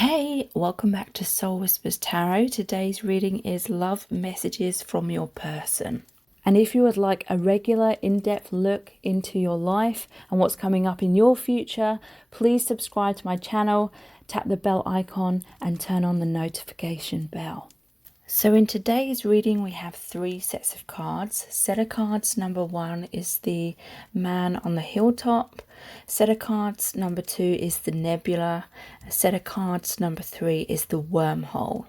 Hey, welcome back to Soul Whispers Tarot. Today's reading is Love Messages from Your Person. And if you would like a regular in-depth look into your life and what's coming up in your future, please subscribe to my channel, tap the bell icon and turn on the notification bell. So in today's reading we have 3 sets of cards. Set of cards number 1 is the man on the hilltop. Set of cards number 2 is the nebula. Set of cards number 3 is the wormhole.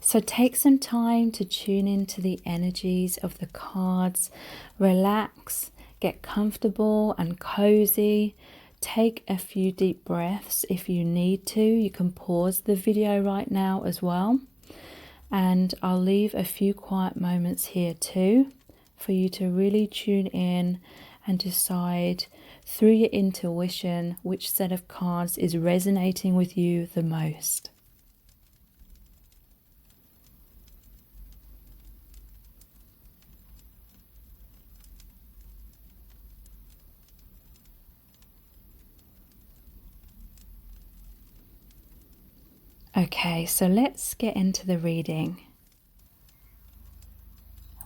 So take some time to tune into the energies of the cards. Relax, get comfortable and cozy. Take a few deep breaths if you need to. You can pause the video right now as well. And I'll leave a few quiet moments here too for you to really tune in and decide through your intuition which set of cards is resonating with you the most. Okay, so let's get into the reading.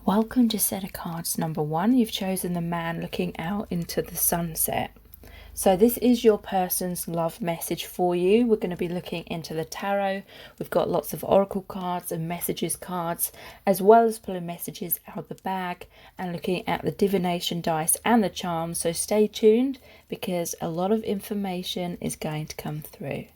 Welcome to set of cards number 1. You've chosen the man looking out into the sunset. So this is your person's love message for you. We're going to be looking into the tarot. We've got lots of oracle cards and messages cards, as well as pulling messages out of the bag and looking at the divination dice and the charms. So stay tuned because a lot of information is going to come through.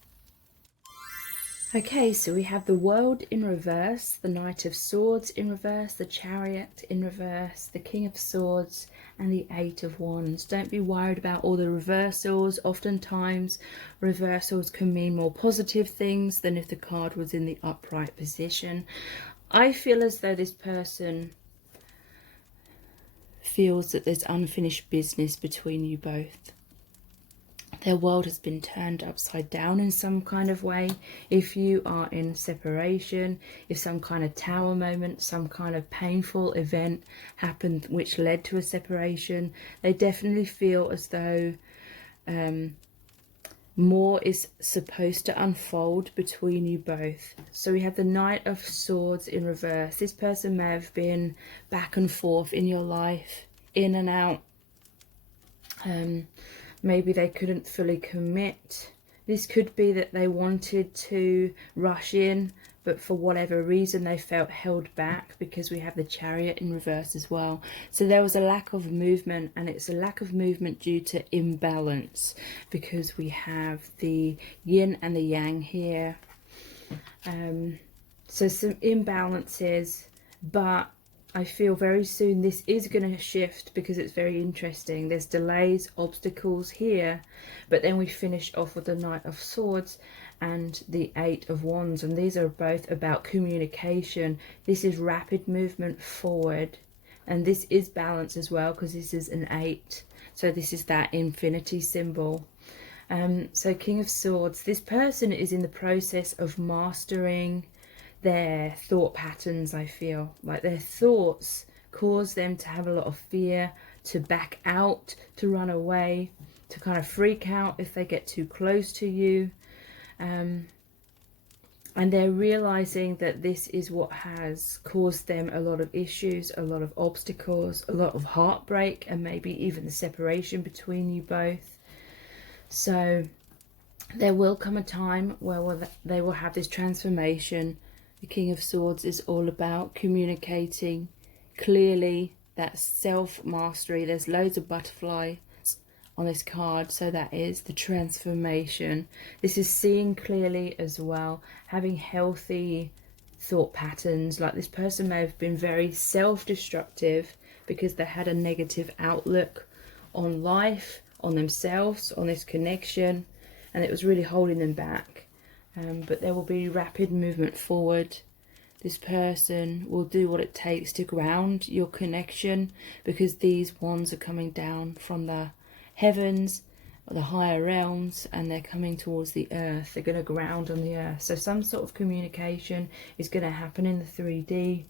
Okay, so we have the World in reverse, the Knight of Swords in reverse, the Chariot in reverse, the King of Swords, and the Eight of Wands. Don't be worried about all the reversals. Oftentimes, reversals can mean more positive things than if the card was in the upright position. I feel as though this person feels that there's unfinished business between you both. Their world has been turned upside down in some kind of way. If you are in separation, if some kind of tower moment, some kind of painful event happened which led to a separation, they definitely feel as though more is supposed to unfold between you both. So we have the Knight of Swords in reverse. This person may have been back and forth in your life, in and out. Maybe they couldn't fully commit. This could be that they wanted to rush in, but for whatever reason they felt held back because we have the Chariot in reverse as well. So there was a lack of movement, and it's a lack of movement due to imbalance because we have the yin and the yang here. So some imbalances, but I feel very soon this is going to shift because it's very interesting. There's delays, obstacles here, but then we finish off with the Knight of Swords and the Eight of Wands, and these are both about communication. This is rapid movement forward, and this is balance as well because this is an 8, so this is that infinity symbol. So King of Swords, this person is in the process of mastering their thought patterns. I feel like their thoughts cause them to have a lot of fear, to back out, to run away, to kind of freak out if they get too close to you. And they're realizing that this is what has caused them a lot of issues, a lot of obstacles, a lot of heartbreak, and maybe even the separation between you both. So there will come a time where they will have this transformation. The King of Swords is all about communicating clearly, that self-mastery. There's loads of butterflies on this card, so that is the transformation. This is seeing clearly as well, having healthy thought patterns. Like this person may have been very self-destructive because they had a negative outlook on life, on themselves, on this connection, and it was really holding them back. But there will be rapid movement forward. This person will do what it takes to ground your connection because these wands are coming down from the heavens, the higher realms, and they're coming towards the earth. They're going to ground on the earth. So some sort of communication is going to happen in the 3D.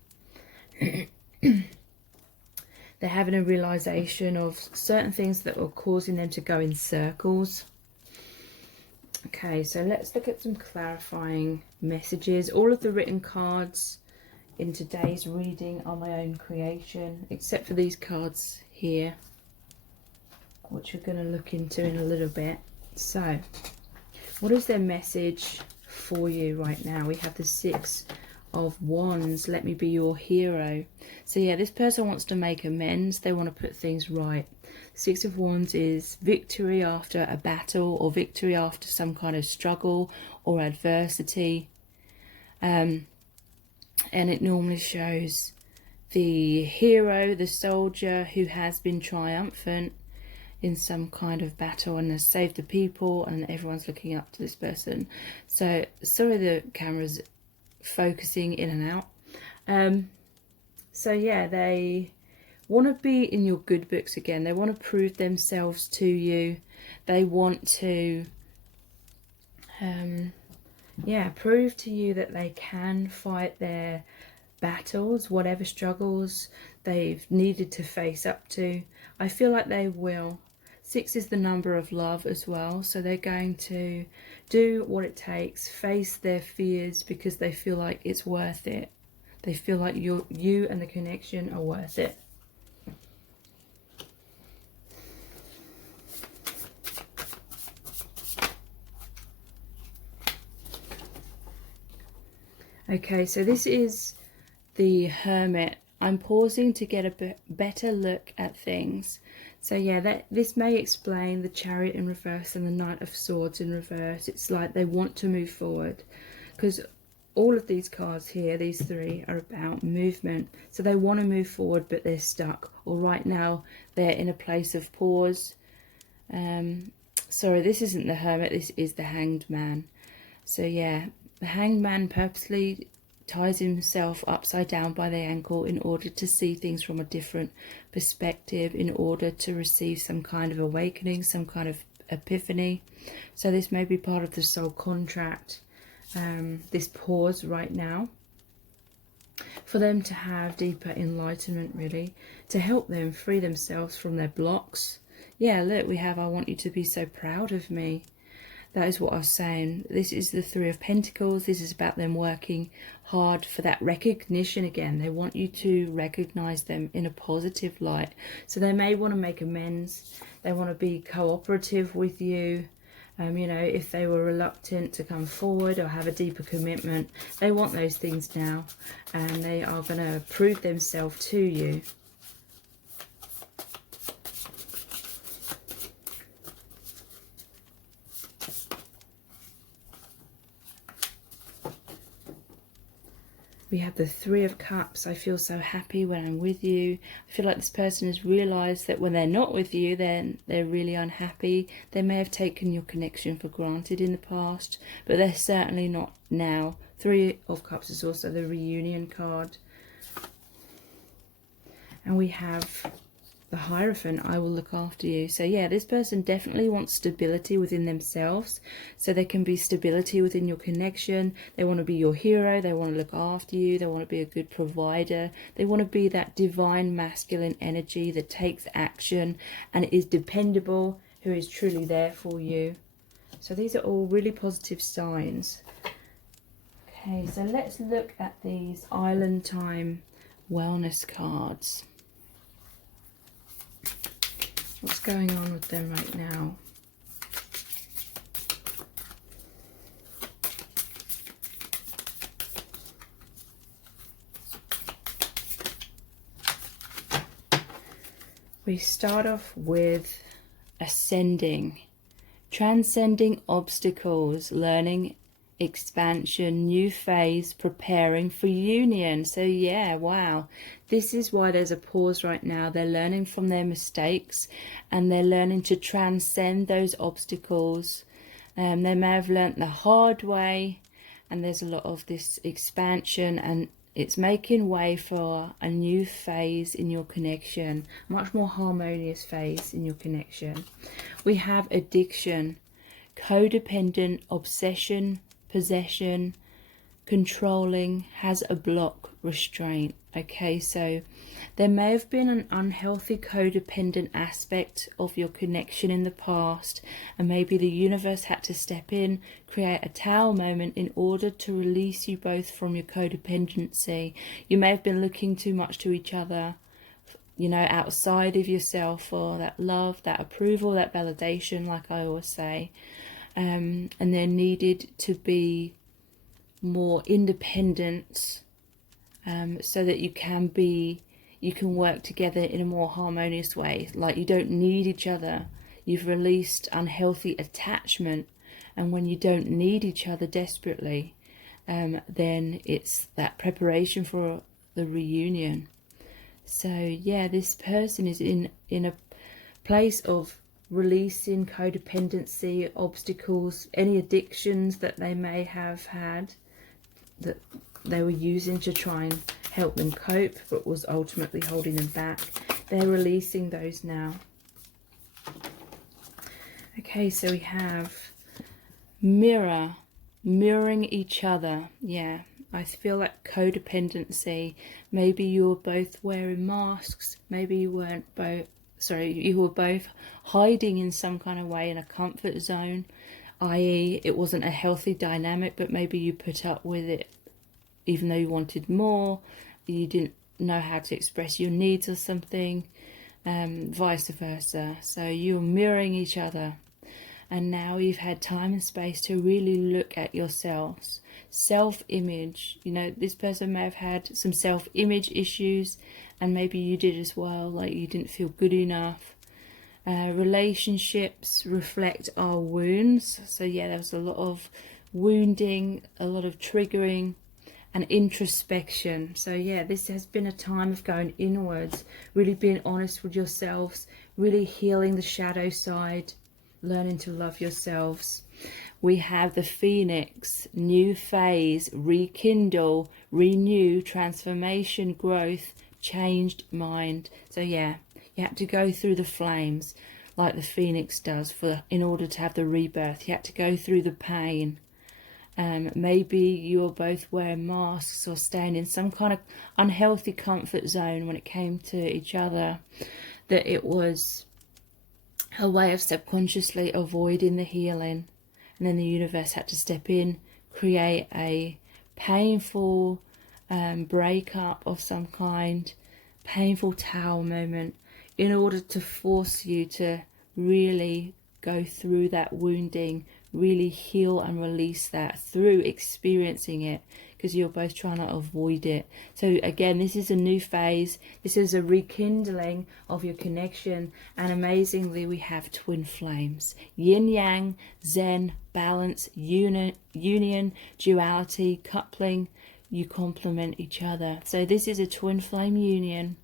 They're having a realization of certain things that were causing them to go in circles. Okay, so let's look at some clarifying messages. All of the written cards in today's reading are my own creation, except for these cards here, which we're going to look into in a little bit. So, what is their message for you right now? We have the Six of Wands. Let me be your hero. So yeah, this person wants to make amends. They want to put things right. Six of Wands is victory after a battle, or victory after some kind of struggle or adversity. And it normally shows the hero, the soldier who has been triumphant in some kind of battle and has saved the people, and everyone's looking up to this person. So sorry the camera's focusing in and out. So yeah, they want to be in your good books again. They want to prove themselves to you. They want to prove to you that they can fight their battles, whatever struggles they've needed to face up to. I feel like they will. 6 is the number of love as well, so they're going to do what it takes, face their fears, because they feel like it's worth it. They feel like you and the connection are worth it. Okay, so this is the Hermit. I'm pausing to get a better look at things. So yeah, this may explain the Chariot in reverse and the Knight of Swords in reverse. It's like they want to move forward, because all of these cards here, these three, are about movement. So they want to move forward, but they're stuck, or right now they're in a place of pause. Sorry, this isn't the Hermit, this is the Hanged Man. So yeah, the Hanged Man purposely ties himself upside down by the ankle in order to see things from a different perspective, in order to receive some kind of awakening, some kind of epiphany. So this may be part of the soul contract, this pause right now, for them to have deeper enlightenment, really, to help them free themselves from their blocks. Yeah, look, we have, I want you to be so proud of me. That is what I was saying. This is the Three of Pentacles. This is about them working hard for that recognition again. They want you to recognize them in a positive light. So they may want to make amends. They want to be cooperative with you. You know, if they were reluctant to come forward or have a deeper commitment, they want those things now. And they are going to prove themselves to you. We have the Three of Cups. I feel so happy when I'm with you. I feel like this person has realised that when they're not with you, then they're really unhappy. They may have taken your connection for granted in the past, but they're certainly not now. Three of Cups is also the reunion card. And we have the Hierophant, I will look after you. So yeah, this person definitely wants stability within themselves, so there can be stability within your connection. They want to be your hero, they want to look after you, they want to be a good provider, they want to be that divine masculine energy that takes action and is dependable, who is truly there for you. So these are all really positive signs. Okay, so let's look at these Island Time wellness cards. What's going on with them right now? We start off with ascending, transcending obstacles, learning, expansion, new phase, preparing for union. So yeah, wow, this is why there's a pause right now. They're learning from their mistakes and they're learning to transcend those obstacles. They may have learnt the hard way, and there's a lot of this expansion, and it's making way for a new phase in your connection, much more harmonious phase in your connection. We have addiction, codependent, obsession, possession, controlling, has a block, restraint. Okay, so there may have been an unhealthy codependent aspect of your connection in the past, and maybe the universe had to step in, create a tower moment in order to release you both from your codependency. You may have been looking too much to each other, you know, outside of yourself for that love, that approval, that validation, like I always say. And there needed to be more independence, so that you can work together in a more harmonious way. Like, you don't need each other. You've released unhealthy attachment, and when you don't need each other desperately, then it's that preparation for the reunion. So yeah, this person is in a place of releasing codependency, obstacles, any addictions that they may have had that they were using to try and help them cope, but was ultimately holding them back. They're releasing those now. Okay, so we have mirroring each other. Yeah, I feel like codependency. Maybe you were both wearing masks. Maybe you weren't both. Sorry, you were both hiding in some kind of way in a comfort zone, i.e. it wasn't a healthy dynamic, but maybe you put up with it even though you wanted more. You didn't know how to express your needs or something, vice versa. So you're mirroring each other, and now you've had time and space to really look at yourselves. Self-image, you know, this person may have had some self-image issues, and maybe you did as well, like you didn't feel good enough. Relationships reflect our wounds. So yeah, there was a lot of wounding, a lot of triggering and introspection. So yeah, this has been a time of going inwards, really being honest with yourselves, really healing the shadow side, learning to love yourselves. We have the Phoenix, new phase, rekindle, renew, transformation, growth, changed mind. So yeah, you had to go through the flames like the Phoenix does in order to have the rebirth. You had to go through the pain. Maybe you're both wearing masks or staying in some kind of unhealthy comfort zone when it came to each other, that it was a way of subconsciously avoiding the healing. And then the universe had to step in, create a painful breakup of some kind, painful tower moment, in order to force you to really go through that wounding, really heal and release that through experiencing it, because you're both trying to avoid it. So again, this is a new phase. This is a rekindling of your connection. And amazingly, we have twin flames, yin yang, zen, balance, union, duality, coupling. You complement each other. So this is a twin flame union,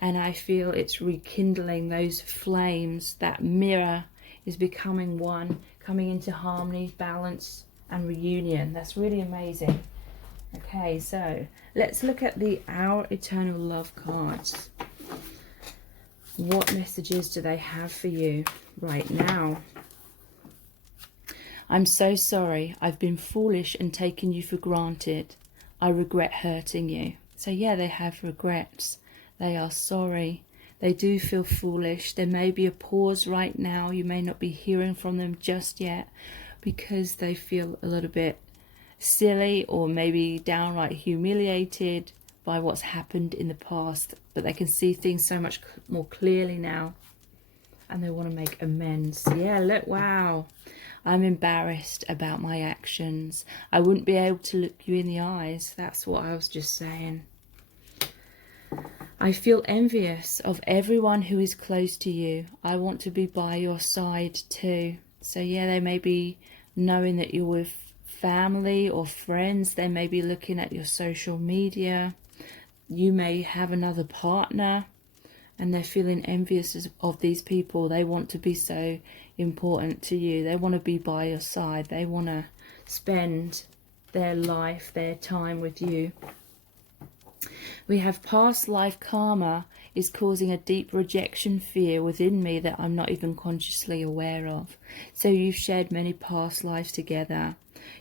and I feel it's rekindling those flames. That mirror is becoming one, coming into harmony, balance and reunion. That's really amazing. Okay, so let's look at the Our Eternal Love cards. What messages do they have for you right now? I'm so sorry. I've been foolish and taken you for granted. I regret hurting you. So yeah, they have regrets. They are sorry. They do feel foolish. There may be a pause right now. You may not be hearing from them just yet because they feel a little bit silly or maybe downright humiliated by what's happened in the past. But they can see things so much more clearly now, and they want to make amends. Yeah, look, wow. I'm embarrassed about my actions. I wouldn't be able to look you in the eyes. That's what I was just saying. I feel envious of everyone who is close to you. I want to be by your side too. So yeah, they may be knowing that you're with family or friends. They may be looking at your social media. You may have another partner, and they're feeling envious of these people. They want to be so important to you. They want to be by your side. They want to spend their life, their time with you. We have past life karma is causing a deep rejection fear within me that I'm not even consciously aware of. So you've shared many past lives together.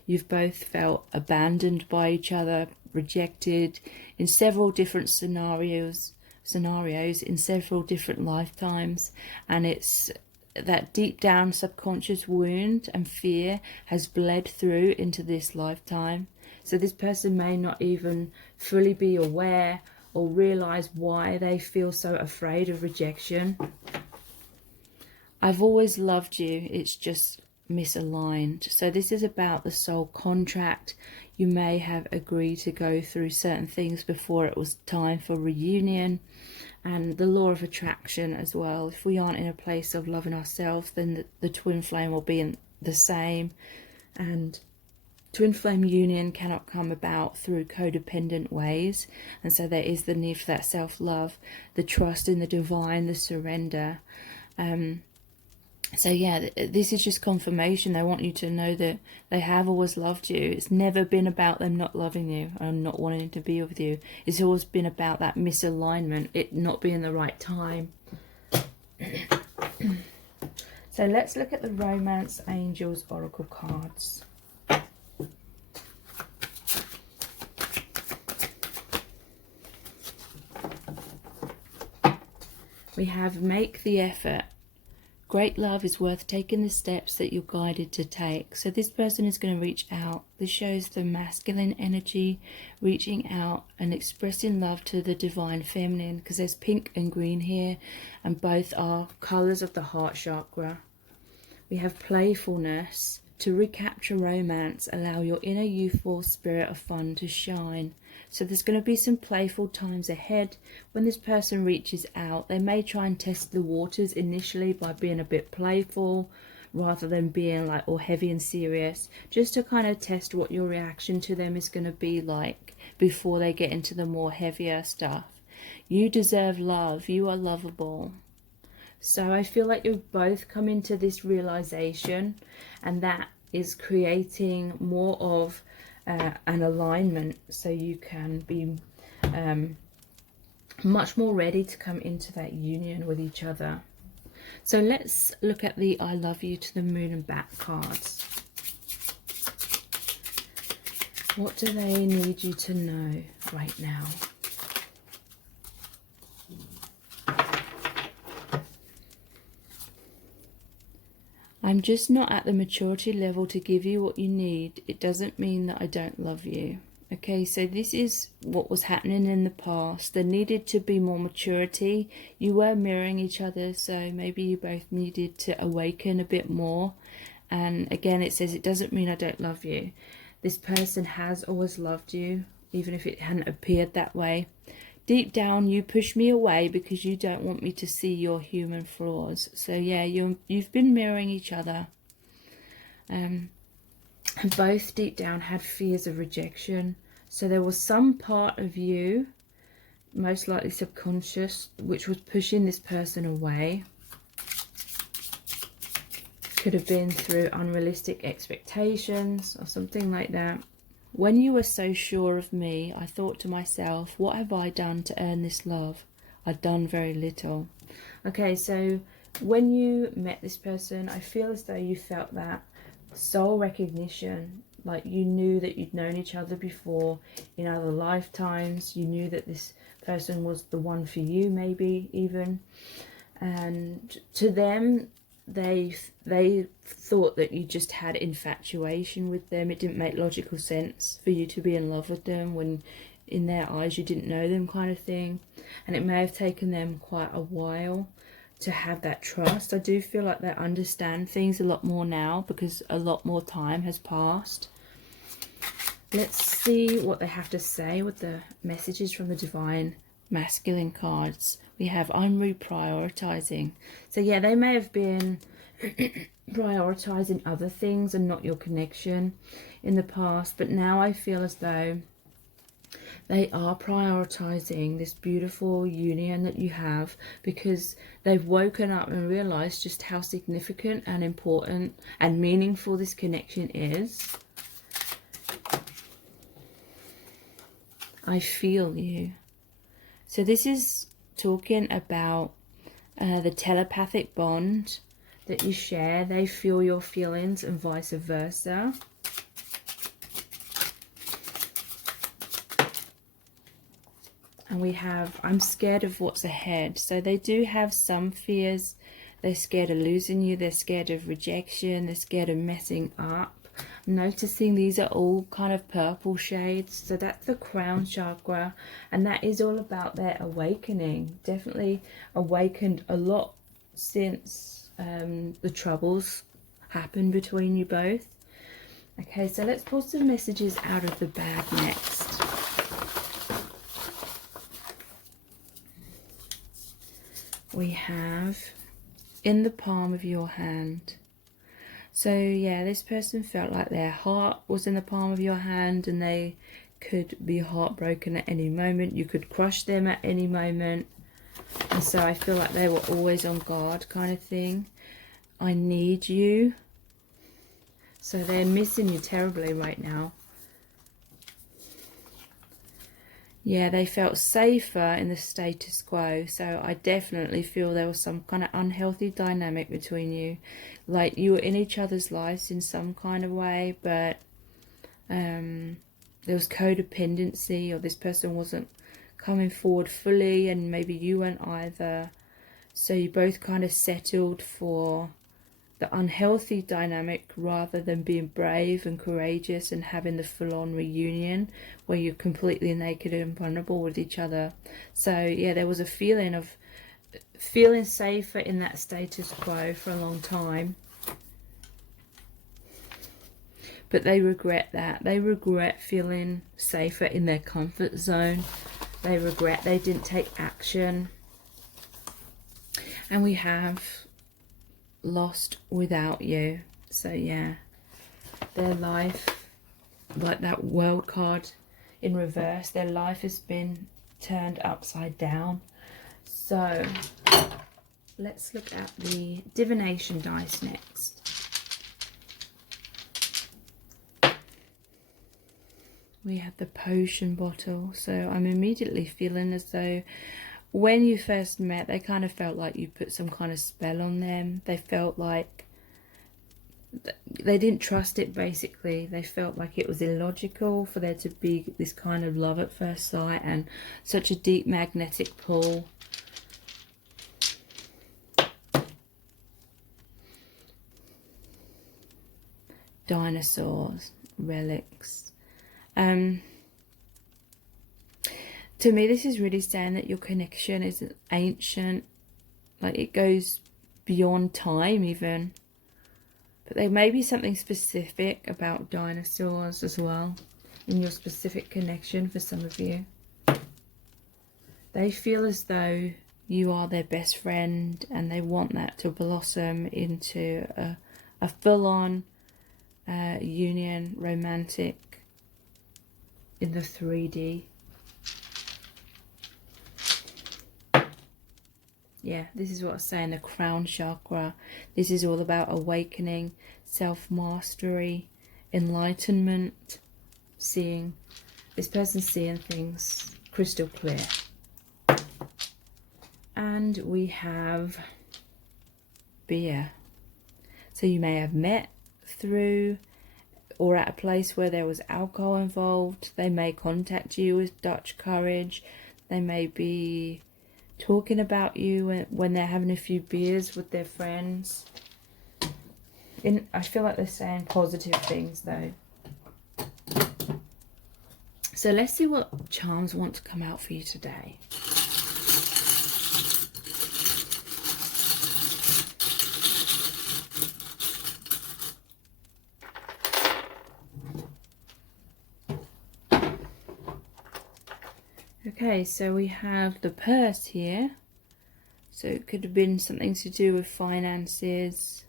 You've both felt abandoned by each other, rejected in several different scenarios in several different lifetimes, and it's that deep down subconscious wound and fear has bled through into this lifetime. So this person may not even fully be aware or realize why they feel so afraid of rejection. I've always loved you, it's just misaligned. So this is about the soul contract. You may have agreed to go through certain things before it was time for reunion, and the law of attraction as well. If we aren't in a place of loving ourselves, then the twin flame will be in the same, and twin flame union cannot come about through codependent ways, and so there is the need for that self-love, the trust in the divine, the surrender. So yeah, this is just confirmation. They want you to know that they have always loved you. It's never been about them not loving you and not wanting to be with you. It's always been about that misalignment, it not being the right time. So let's look at the Romance Angels Oracle cards. We have make the effort. Great love is worth taking the steps that you're guided to take. So this person is going to reach out. This shows the masculine energy reaching out and expressing love to the divine feminine, because there's pink and green here, and both are colours of the heart chakra. We have playfulness. To recapture romance, allow your inner youthful spirit of fun to shine. So there's going to be some playful times ahead. When this person reaches out, they may try and test the waters initially by being a bit playful rather than being like all heavy and serious, just to kind of test what your reaction to them is going to be like before they get into the more heavier stuff. You deserve love. You are lovable. So I feel like you've both come into this realization, and that is creating more of an alignment, so you can be much more ready to come into that union with each other. So let's look at the I love you to the moon and back cards. What do they need you to know right now? I'm just not at the maturity level to give you what you need. It doesn't mean that I don't love you. Okay, so this is what was happening in the past. There needed to be more maturity. You were mirroring each other, so maybe you both needed to awaken a bit more. And again, it says it doesn't mean I don't love you. This person has always loved you, even if it hadn't appeared that way. Deep down, you push me away because you don't want me to see your human flaws. So yeah, you've been mirroring each other. And both deep down had fears of rejection. So there was some part of you, most likely subconscious, which was pushing this person away. Could have been through unrealistic expectations or something like that. When you were so sure of me, I thought to myself, what have I done to earn this love? I've done very little. Okay, so when you met this person, I feel as though you felt that soul recognition, like you knew that you'd known each other before in other lifetimes. You knew that this person was the one for you, maybe even. And to them, they thought that you just had infatuation with them. It didn't make logical sense for you to be in love with them when in their eyes you didn't know them, kind of thing. And it may have taken them quite a while to have that trust. I do feel like they understand things a lot more now because a lot more time has passed. Let's see what they have to say with the messages from the divine masculine cards. We have I'm reprioritizing. So yeah, they may have been prioritizing other things and not your connection in the past, but now I feel as though they are prioritizing this beautiful union that you have, because they've woken up and realized just how significant and important and meaningful this connection is. I feel you. So this is talking about the telepathic bond that you share. They feel your feelings and vice versa. And we have, I'm scared of what's ahead. So they do have some fears. They're scared of losing you. They're scared of rejection. They're scared of messing up. I'm noticing these are all kind of purple shades. So that's the crown chakra. And that is all about their awakening. Definitely awakened a lot since the troubles happened between you both. Okay, so let's pull some messages out of the bag next. We have in the palm of your hand. So yeah, this person felt like their heart was in the palm of your hand and they could be heartbroken at any moment. You could crush them at any moment. And so I feel like they were always on guard kind of thing. I need you. So they're missing you terribly right now. Yeah, they felt safer in the status quo. So I definitely feel there was some kind of unhealthy dynamic between you. Like you were in each other's lives in some kind of way, but there was codependency, or this person wasn't coming forward fully and maybe you weren't either. So you both kind of settled for the unhealthy dynamic rather than being brave and courageous and having the full-on reunion where you're completely naked and vulnerable with each other. So yeah, there was a feeling of feeling safer in that status quo for a long time, but they regret that. They regret feeling safer in their comfort zone. They regret they didn't take action. And we have lost without you. So yeah, their life, like that world card in reverse, their life has been turned upside down. So let's look at the divination dice next. We have the potion bottle. So I'm immediately feeling as though when you first met, they kind of felt like you put some kind of spell on them. They felt like they didn't trust it, basically. They felt like it was illogical for there to be this kind of love at first sight and such a deep magnetic pull. Dinosaurs, relics. To me, this is really saying that your connection is ancient, like it goes beyond time even. But there may be something specific about dinosaurs as well in your specific connection for some of you. They feel as though you are their best friend and they want that to blossom into a full-on union, romantic, in the 3D. Yeah, this is what I'm saying, the crown chakra. This is all about awakening, self-mastery, enlightenment, seeing, this person's seeing things crystal clear. And we have beer. So you may have met through or at a place where there was alcohol involved. They may contact you with Dutch courage. They may be talking about you when they're having a few beers with their friends. I feel like they're saying positive things though. So let's see what charms want to come out for you today. Okay, so we have the purse here. So it could have been something to do with finances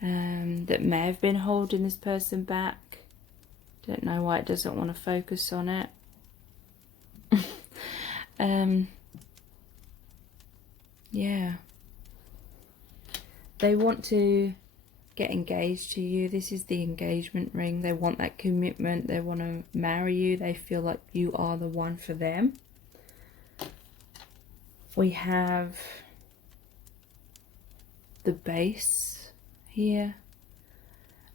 that may have been holding this person back. Don't know why it doesn't want to focus on it. Yeah. They want to get engaged to you. This is the engagement ring. They want that commitment. They want to marry you. They feel like you are the one for them. We have the base here.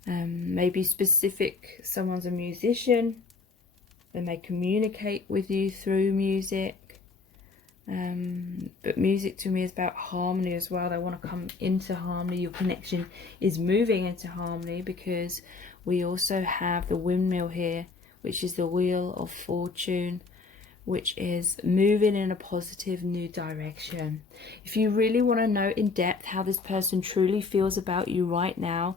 Maybe specific, someone's a musician. They may communicate with you through music. But music to me is about harmony as well. They want to come into harmony. Your connection is moving into harmony, because we also have the windmill here, which is the wheel of fortune, which is moving in a positive new direction. If you really want to know in depth how this person truly feels about you right now,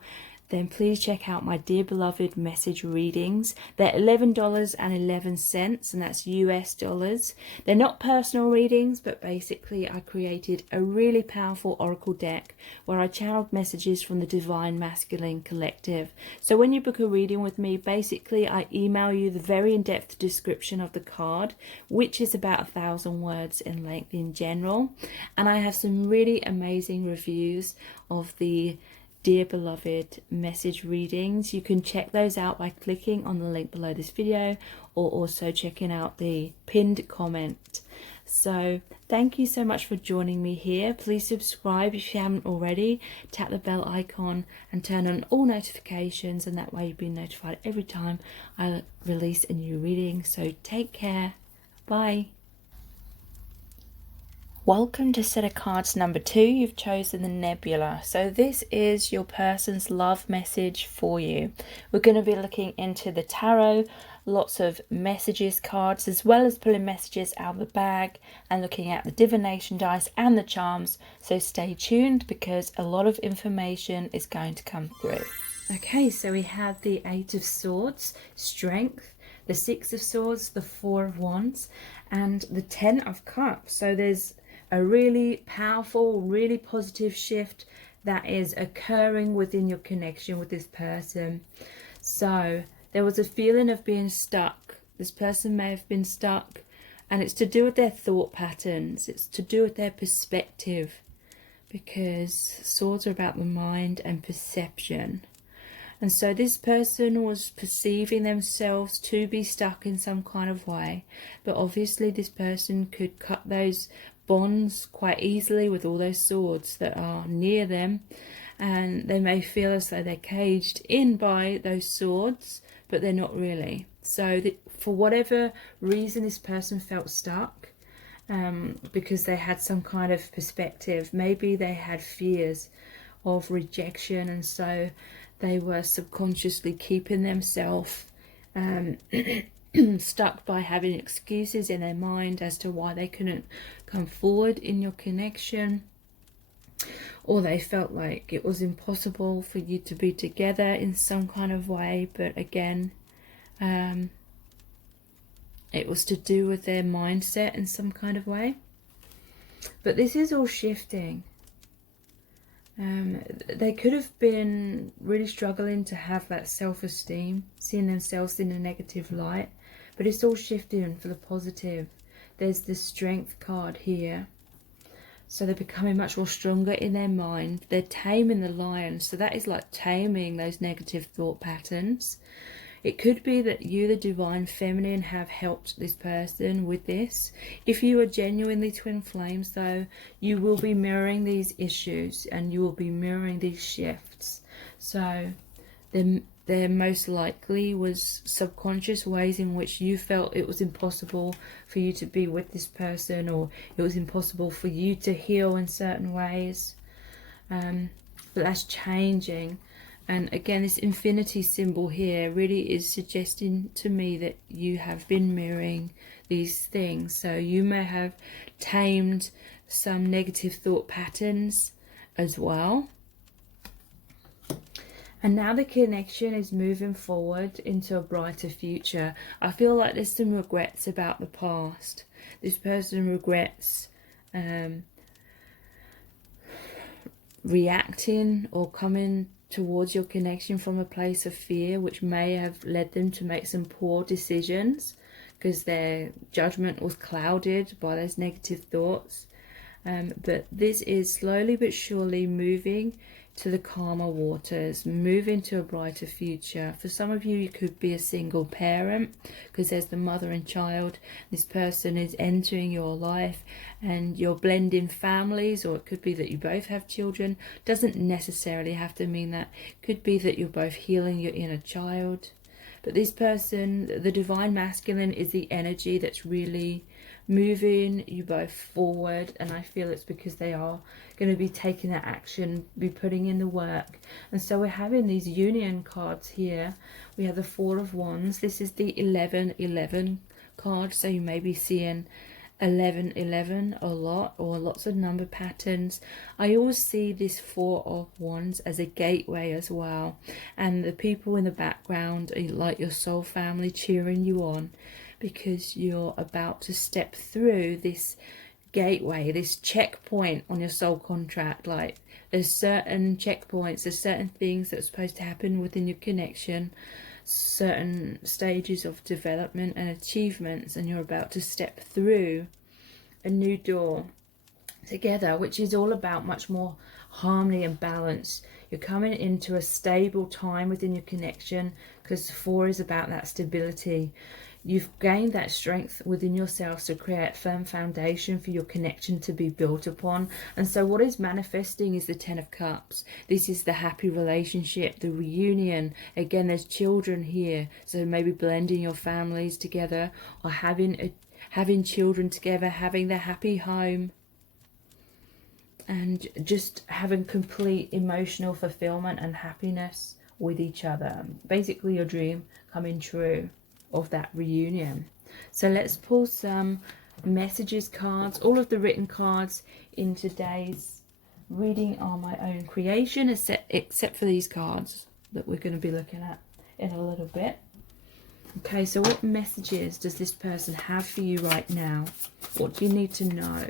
then please check out my Dear Beloved message readings. They're $11.11, and that's US dollars. They're not personal readings, but basically I created a really powerful oracle deck where I channeled messages from the Divine Masculine Collective. So when you book a reading with me, basically I email you the very in-depth description of the card, which is about 1,000 words in length in general. And I have some really amazing reviews of the Dear Beloved message readings. You can check those out by clicking on the link below this video, or also checking out the pinned comment. So thank you so much for joining me here. Please subscribe if you haven't already. Tap the bell icon and turn on all notifications, and that way you'll be notified every time I release a new reading. So take care. Bye. Welcome to set of cards number 2. You've chosen the Nebula. So this is your person's love message for you. We're going to be looking into the tarot, lots of messages cards, as well as pulling messages out of the bag and looking at the divination dice and the charms. So stay tuned, because a lot of information is going to come through. Okay, so we have the 8 of Swords, Strength, the 6 of Swords, the 4 of Wands, and the 10 of Cups. So there's a really powerful, really positive shift that is occurring within your connection with this person. So there was a feeling of being stuck. This person may have been stuck, and it's to do with their thought patterns. It's to do with their perspective, because swords are about the mind and perception. And so this person was perceiving themselves to be stuck in some kind of way, but obviously this person could cut those bonds quite easily with all those swords that are near them, and they may feel as though they're caged in by those swords, but they're not really. So for whatever reason this person felt stuck, because they had some kind of perspective. Maybe they had fears of rejection, and so they were subconsciously keeping themselves stuck by having excuses in their mind as to why they couldn't come forward in your connection, or they felt like it was impossible for you to be together in some kind of way. But again, it was to do with their mindset in some kind of way. But this is all shifting. They could have been really struggling to have that self-esteem, seeing themselves in a negative light, but it's all shifting for the positive. There's the Strength card here. So they're becoming much more stronger in their mind. They're taming the lion. So that is like taming those negative thought patterns. It could be that you, the Divine Feminine, have helped this person with this. If you are genuinely twin flames, though, you will be mirroring these issues and you will be mirroring these shifts. So there most likely was subconscious ways in which you felt it was impossible for you to be with this person, or it was impossible for you to heal in certain ways. But that's changing. And again, this infinity symbol here really is suggesting to me that you have been mirroring these things. So you may have tamed some negative thought patterns as well. And now the connection is moving forward into a brighter future. I feel like there's some regrets about the past. This person regrets reacting or coming towards your connection from a place of fear, which may have led them to make some poor decisions because their judgment was clouded by those negative thoughts. But this is slowly but surely moving to the calmer waters, move into a brighter future. For some of you, you could be a single parent, because there's the mother and child. This person is entering your life and you're blending families, or it could be that you both have children. Doesn't necessarily have to mean that. It could be that you're both healing your inner child. But this person, the divine masculine, is the energy that's really moving you both forward, and I feel it's because they are going to be taking that action, be putting in the work. And so we're having these union cards here. We have the Four of Wands. This is the 1111 card, so you may be seeing 1111 a lot, or lots of number patterns. I always see this Four of Wands as a gateway as well, and the people in the background are like your soul family cheering you on, because you're about to step through this gateway, this checkpoint on your soul contract. Like, there's certain checkpoints, there's certain things that are supposed to happen within your connection, certain stages of development and achievements, and you're about to step through a new door together, which is all about much more harmony and balance. You're coming into a stable time within your connection, because 4 is about that stability. You've gained that strength within yourself to create a firm foundation for your connection to be built upon. And so what is manifesting is the 10 of Cups. This is the happy relationship, the reunion. Again, there's children here, so maybe blending your families together, or having children together, having the happy home, and just having complete emotional fulfillment and happiness with each other. Basically your dream coming true of that reunion. So let's pull some messages cards. All of the written cards in today's reading are my own creation, except for these cards that we're going to be looking at in a little bit. Okay, so what messages does this person have for you right now? What do you need to know?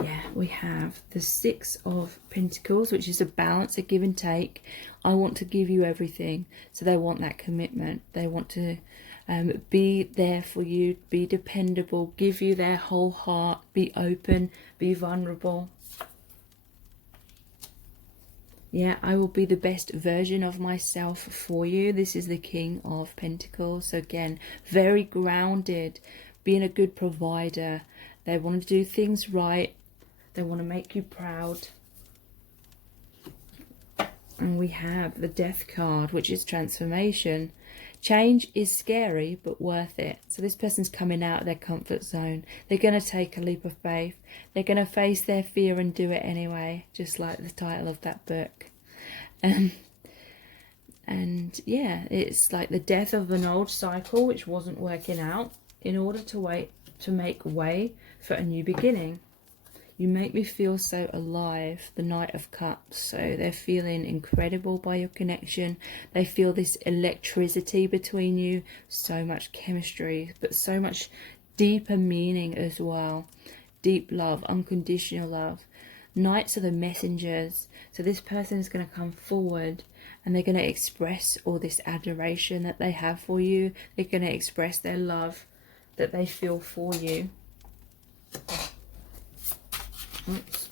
Yeah, we have the 6 of Pentacles, which is a balance, a give and take. I want to give you everything. So they want that commitment. They want to be there for you, be dependable, give you their whole heart, be open, be vulnerable. Yeah, I will be the best version of myself for you. This is the King of Pentacles. So again, very grounded, being a good provider. They want to do things right. They want to make you proud. And we have the Death card, which is transformation. Change is scary, but worth it. So this person's coming out of their comfort zone. They're going to take a leap of faith. They're going to face their fear and do it anyway, just like the title of that book. And yeah, it's like the death of an old cycle which wasn't working out, in order to make way for a new beginning. You make me feel so alive, the Knight of Cups. So they're feeling incredible by your connection. They feel this electricity between you, so much chemistry, but so much deeper meaning as well. Deep love, unconditional love. Knights are the messengers. So this person is going to come forward and they're going to express all this adoration that they have for you. They're going to express their love that they feel for you. Oops.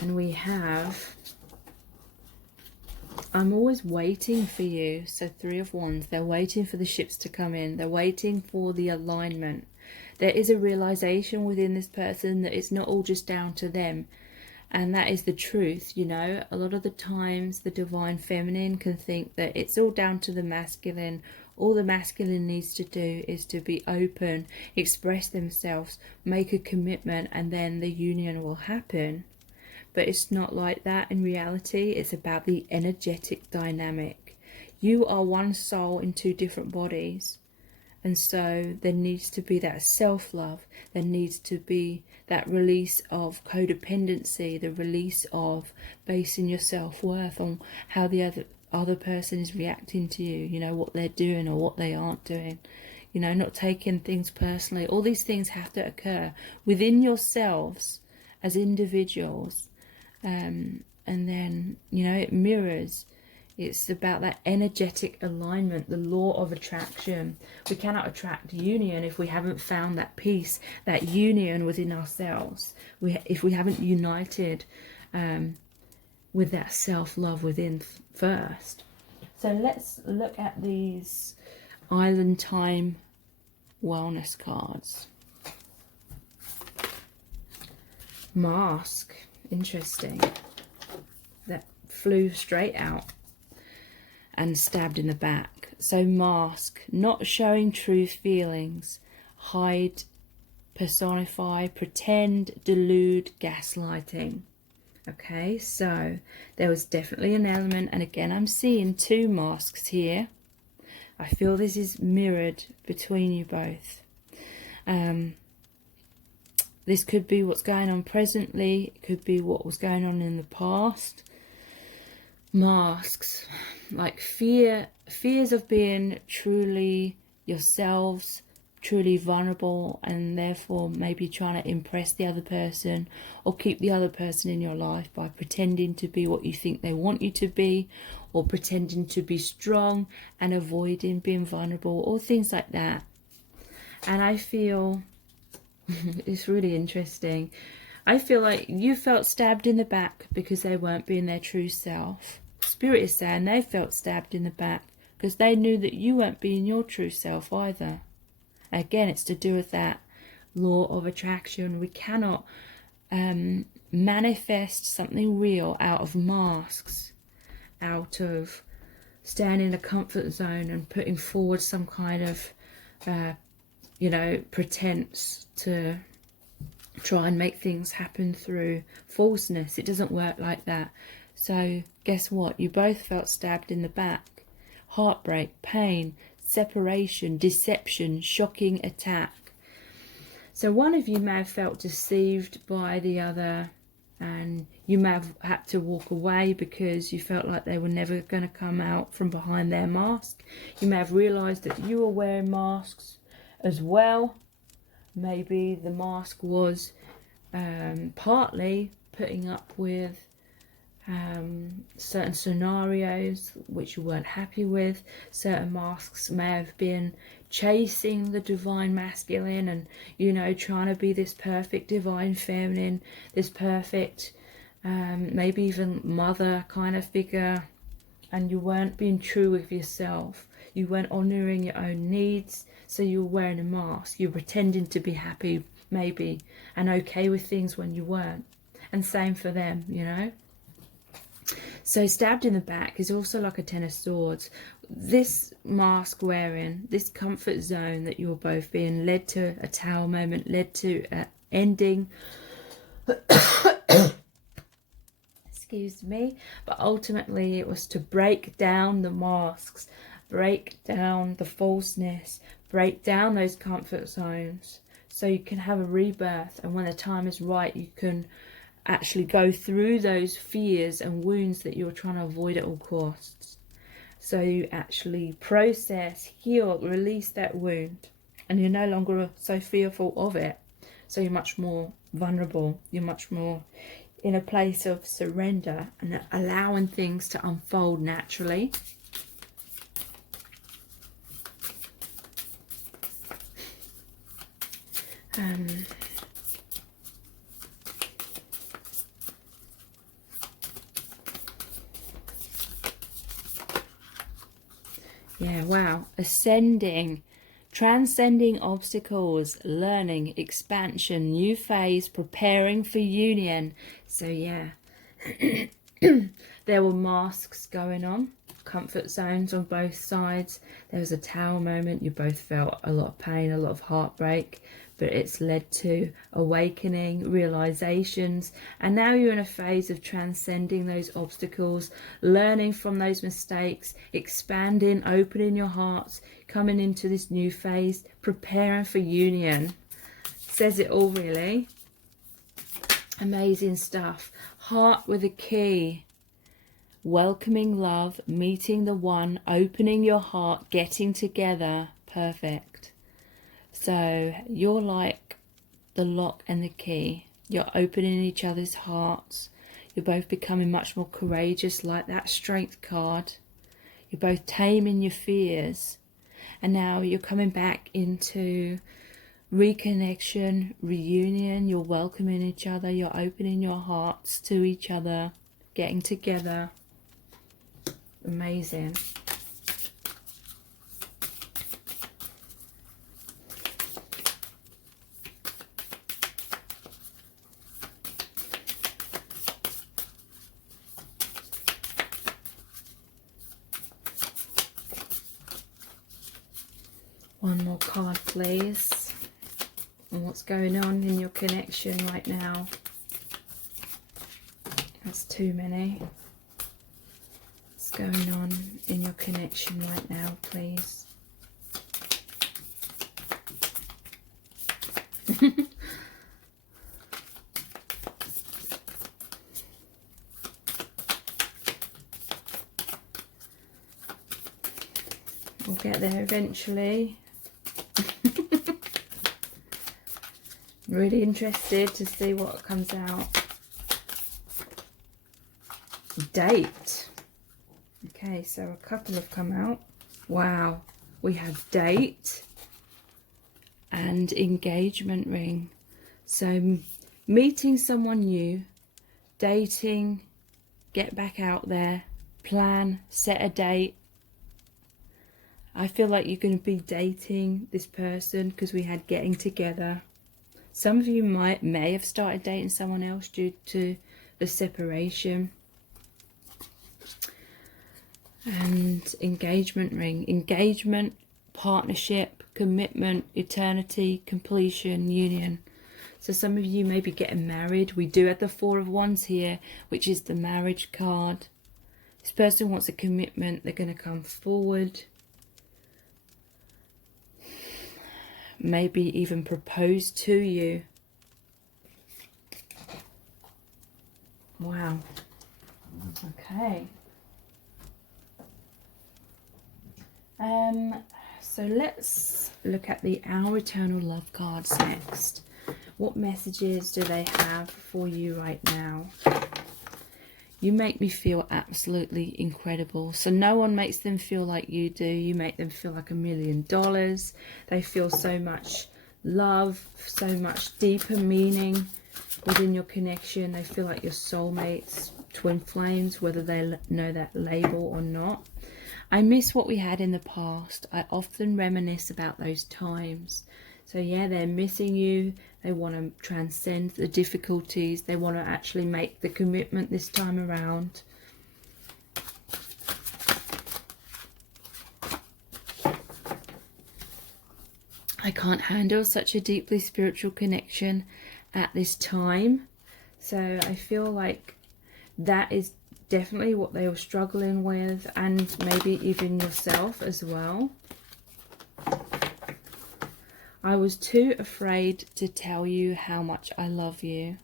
And we have, I'm always waiting for you. So 3 of Wands, they're waiting for the ships to come in. They're waiting for the alignment. There is a realization within this person that it's not all just down to them. And that is the truth, you know. A lot of the times the divine feminine can think that it's all down to the masculine. All the masculine needs to do is to be open, express themselves, make a commitment, and then the union will happen. But it's not like that in reality. It's about the energetic dynamic. You are one soul in 2 different bodies. And so there needs to be that self-love. There needs to be that release of codependency, the release of basing your self-worth on how the other person is reacting to you, you know, what they're doing or what they aren't doing, you know, not taking things personally. All these things have to occur within yourselves as individuals, and then, you know, it mirrors It's about that energetic alignment, the law of attraction. We cannot attract union if we haven't found that peace, that union within ourselves. If we haven't united with that self-love within first. So let's look at these Island Time wellness cards. Mask, interesting. That flew straight out and stabbed in the back. So mask, not showing true feelings, hide, personify, pretend, delude, gaslighting. Okay, so there was definitely an element, and again I'm seeing two masks here. I feel this is mirrored between you both. This could be what's going on presently, it could be what was going on in the past. Masks, like fears of being truly yourselves, truly vulnerable, and therefore maybe trying to impress the other person or keep the other person in your life by pretending to be what you think they want you to be, or pretending to be strong and avoiding being vulnerable, or things like that. And I feel it's really interesting. I feel like you felt stabbed in the back because they weren't being their true self. Spirit is saying they felt stabbed in the back because they knew that you weren't being your true self either. Again, it's to do with that law of attraction. We cannot manifest something real out of masks, out of staying in a comfort zone and putting forward some kind of pretense to try and make things happen through falseness. It doesn't work like that. So guess what? You both felt stabbed in the back. Heartbreak, pain, separation, deception, shocking attack. So one of you may have felt deceived by the other, and you may have had to walk away because you felt like they were never going to come out from behind their mask. You may have realized that you were wearing masks as well. Maybe the mask was partly putting up with certain scenarios which you weren't happy with. Certain masks may have been chasing the divine masculine and trying to be this perfect divine feminine, this perfect maybe even mother kind of figure, and you weren't being true with yourself. You weren't honouring your own needs, so you were wearing a mask. You were pretending to be happy maybe and okay with things when you weren't, and same for them. So stabbed in the back is also like a Ten of Swords. This mask wearing, this comfort zone that you're both being led to a tower moment, led to an ending. Excuse me. But ultimately it was to break down the masks, break down the falseness, break down those comfort zones so you can have a rebirth, and when the time is right you can actually go through those fears and wounds that you're trying to avoid at all costs. So you actually process, heal, release that wound, and you're no longer so fearful of it. So you're much more vulnerable. You're much more in a place of surrender and allowing things to unfold naturally. Yeah, wow. Ascending, transcending obstacles, learning, expansion, new phase, preparing for union. So yeah, there were masks going on, comfort zones on both sides. There was a tower moment. You both felt a lot of pain, a lot of heartbreak, but it's led to awakening, realizations, and now you're in a phase of transcending those obstacles, learning from those mistakes, expanding, opening your hearts, coming into this new phase, preparing for union. Says it all, really. Amazing stuff. Heart with a key. Welcoming love, meeting the one, opening your heart, getting together. Perfect. So you're like the lock and the key. You're opening each other's hearts. You're both becoming much more courageous, like that strength card. You're both taming your fears. And now you're coming back into reconnection, reunion. You're welcoming each other. You're opening your hearts to each other. Getting together. Amazing. One more card, please. And what's going on in your connection right now? That's too many. What's going on in your connection right now, please? We'll get there eventually. Really interested to see what comes out. Date. Okay, so a couple have come out. Wow, we have date and engagement ring. So meeting someone new, dating, get back out there, plan, set a date. I feel like you're going to be dating this person because we had getting together. Some of you may have started dating someone else due to the separation. And engagement ring. Engagement, partnership, commitment, eternity, completion, union. So some of you may be getting married. We do have the Four of Wands here, which is the marriage card. This person wants a commitment. They're going to come forward. Maybe even propose to you. Wow. Okay. So let's look at the Our Eternal Love cards next. What messages do they have for you right now? You make me feel absolutely incredible. So no one makes them feel like you do. You make them feel like $1 million. They feel so much love, so much deeper meaning within your connection. They feel like your soulmates, twin flames, whether they know that label or not. I miss what we had in the past. I often reminisce about those times. So yeah, they're missing you. They want to transcend the difficulties. They want to actually make the commitment this time around. I can't handle such a deeply spiritual connection at this time. So I feel like that is definitely what they were struggling with, and maybe even yourself as well. I was too afraid to tell you how much I love you.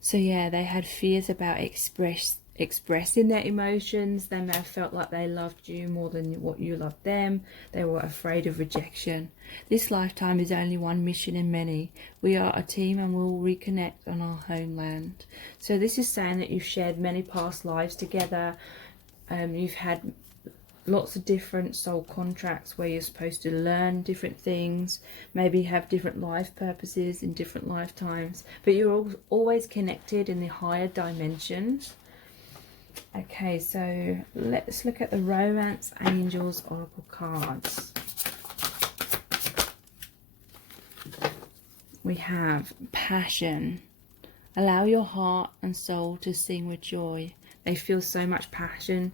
So yeah, they had fears about expressing their emotions. They may have felt like they loved you more than what you loved them. They were afraid of rejection. This lifetime is only one mission in many. We are a team and we'll reconnect on our homeland. So this is saying that you've shared many past lives together. You've had lots of different soul contracts where you're supposed to learn different things, maybe have different life purposes in different lifetimes, but you're always connected in the higher dimensions. Okay, so let's look at the Romance Angels Oracle cards. We have passion. Allow your heart and soul to sing with joy. They feel so much passion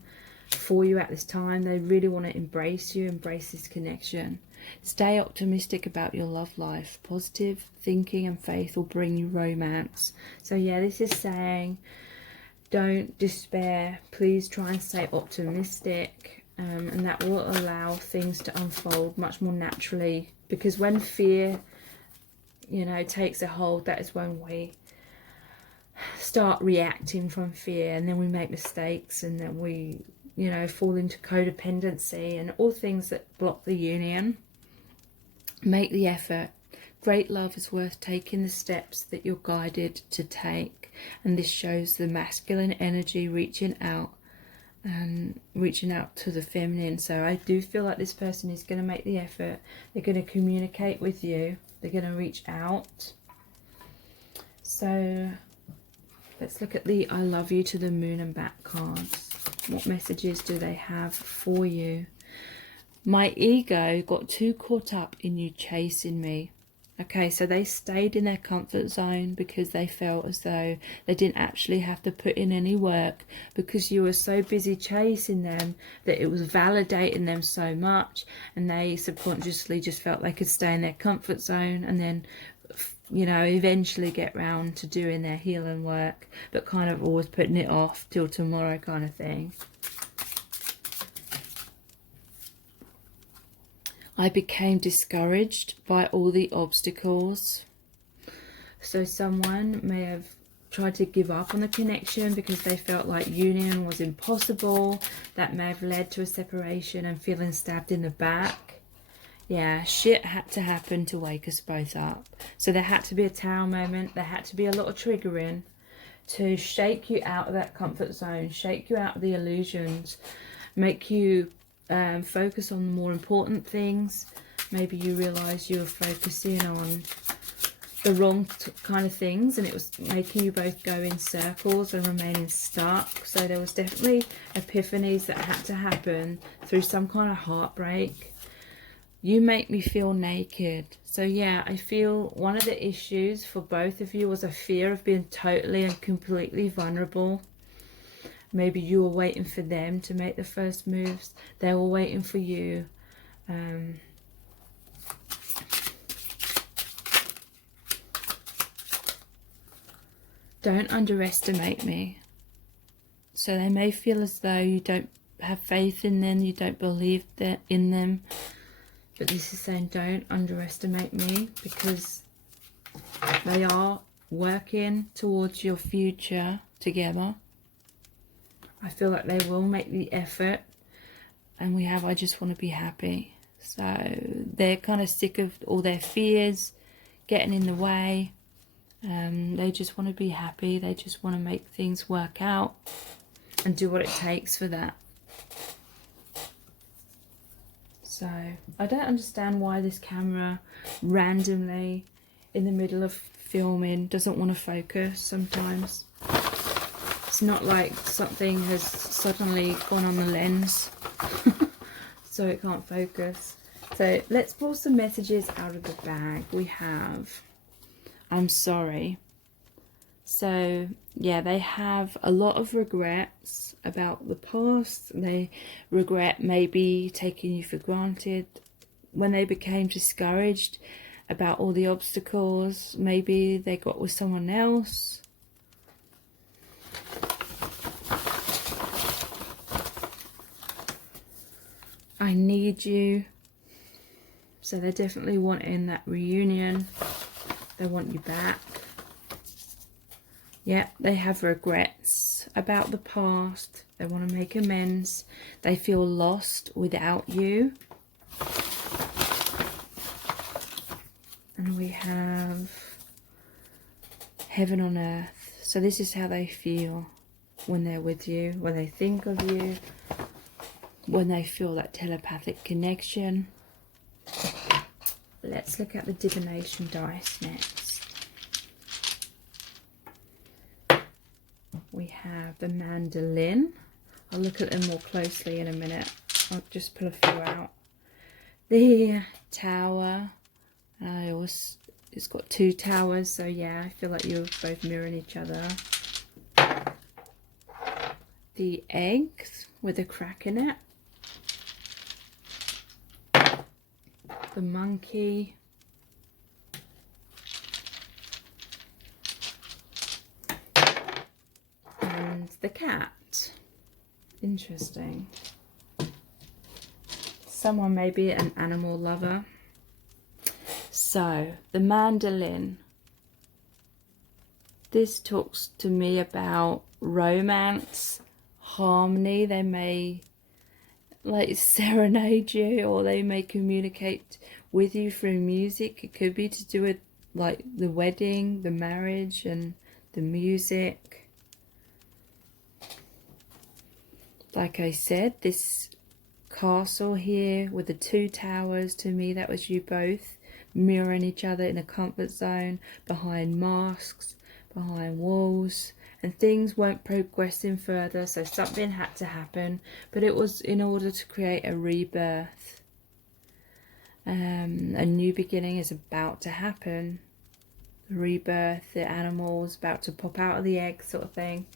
for you at this time. They really want to embrace you, embrace this connection. Stay optimistic about your love life. Positive thinking and faith will bring you romance. So yeah, this is saying don't despair. Please try and stay optimistic, and that will allow things to unfold much more naturally, because when fear, you know, takes a hold, that is when we start reacting from fear, and then we make mistakes, and then we, you know, fall into codependency and all things that block the union. Make the effort. Great love is worth taking the steps that you're guided to take, and this shows the masculine energy reaching out and reaching out to the feminine. So I do feel like this person is going to make the effort. They're going to communicate with you. They're going to reach out. So let's look at the I love you to the moon and back cards. What messages do they have for you? My ego got too caught up in you chasing me. Okay, so they stayed in their comfort zone because they felt as though they didn't actually have to put in any work, because you were so busy chasing them that it was validating them so much, and they subconsciously just felt they could stay in their comfort zone and then, you know, eventually get round to doing their healing work, but kind of always putting it off till tomorrow kind of thing. I became discouraged by all the obstacles. So someone may have tried to give up on the connection because they felt like union was impossible. That may have led to a separation and feeling stabbed in the back. Yeah, shit had to happen to wake us both up. So there had to be a tower moment. There had to be a lot of triggering to shake you out of that comfort zone, shake you out of the illusions, make you focus on the more important things. Maybe you realise you were focusing on the wrong kind of things, and it was making you both go in circles and remaining stuck. So there was definitely epiphanies that had to happen through some kind of heartbreak. You make me feel naked. So yeah, I feel one of the issues for both of you was a fear of being totally and completely vulnerable. Maybe you were waiting for them to make the first moves. They were waiting for you. Don't underestimate me. So they may feel as though you don't have faith in them, you don't believe that in them. But this is saying don't underestimate me, because they are working towards your future together. I feel like they will make the effort. And we have I just want to be happy. So they're kind of sick of all their fears getting in the way. They just want to be happy. They just want to make things work out and do what it takes for that. So I don't understand why this camera randomly in the middle of filming doesn't want to focus sometimes. It's not like something has suddenly gone on the lens so it can't focus. So let's pull some messages out of the bag. We have I'm sorry. So yeah, they have a lot of regrets about the past. They regret maybe taking you for granted when they became discouraged about all the obstacles. Maybe they got with someone else. I need you. So they're definitely wanting that reunion. They want you back. Yeah, they have regrets about the past. They want to make amends. They feel lost without you. And we have heaven on earth. So this is how they feel when they're with you, when they think of you, when they feel that telepathic connection. Let's look at the divination dice next. We have the mandolin. I'll look at them more closely in a minute. I'll just pull a few out. The tower. It's got two towers, so yeah, I feel like you're both mirroring each other. The eggs with a crack in it. The monkey. And the cat. Interesting. Someone may be an animal lover. So, the mandolin. This talks to me about romance, harmony. They may like serenade you, or they may communicate with you through music. It could be to do with like the wedding, the marriage, and the music. Like I said, this castle here with the 2 towers, to me that was you both mirroring each other in a comfort zone, behind masks, behind walls, and things weren't progressing further, so something had to happen, but it was in order to create a rebirth. A new beginning is about to happen. The rebirth, the animals about to pop out of the egg, sort of thing.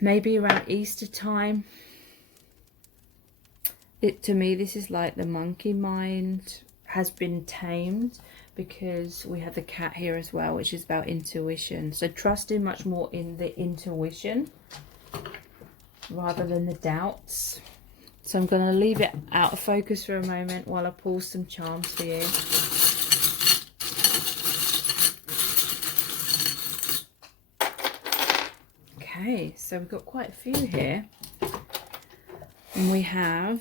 Maybe around Easter time. To me, this is like the monkey mind has been tamed, because we have the cat here as well, which is about intuition. So trusting much more in the intuition rather than the doubts. So I'm going to leave it out of focus for a moment while I pull some charms for you. Okay, so we've got quite a few here. And we have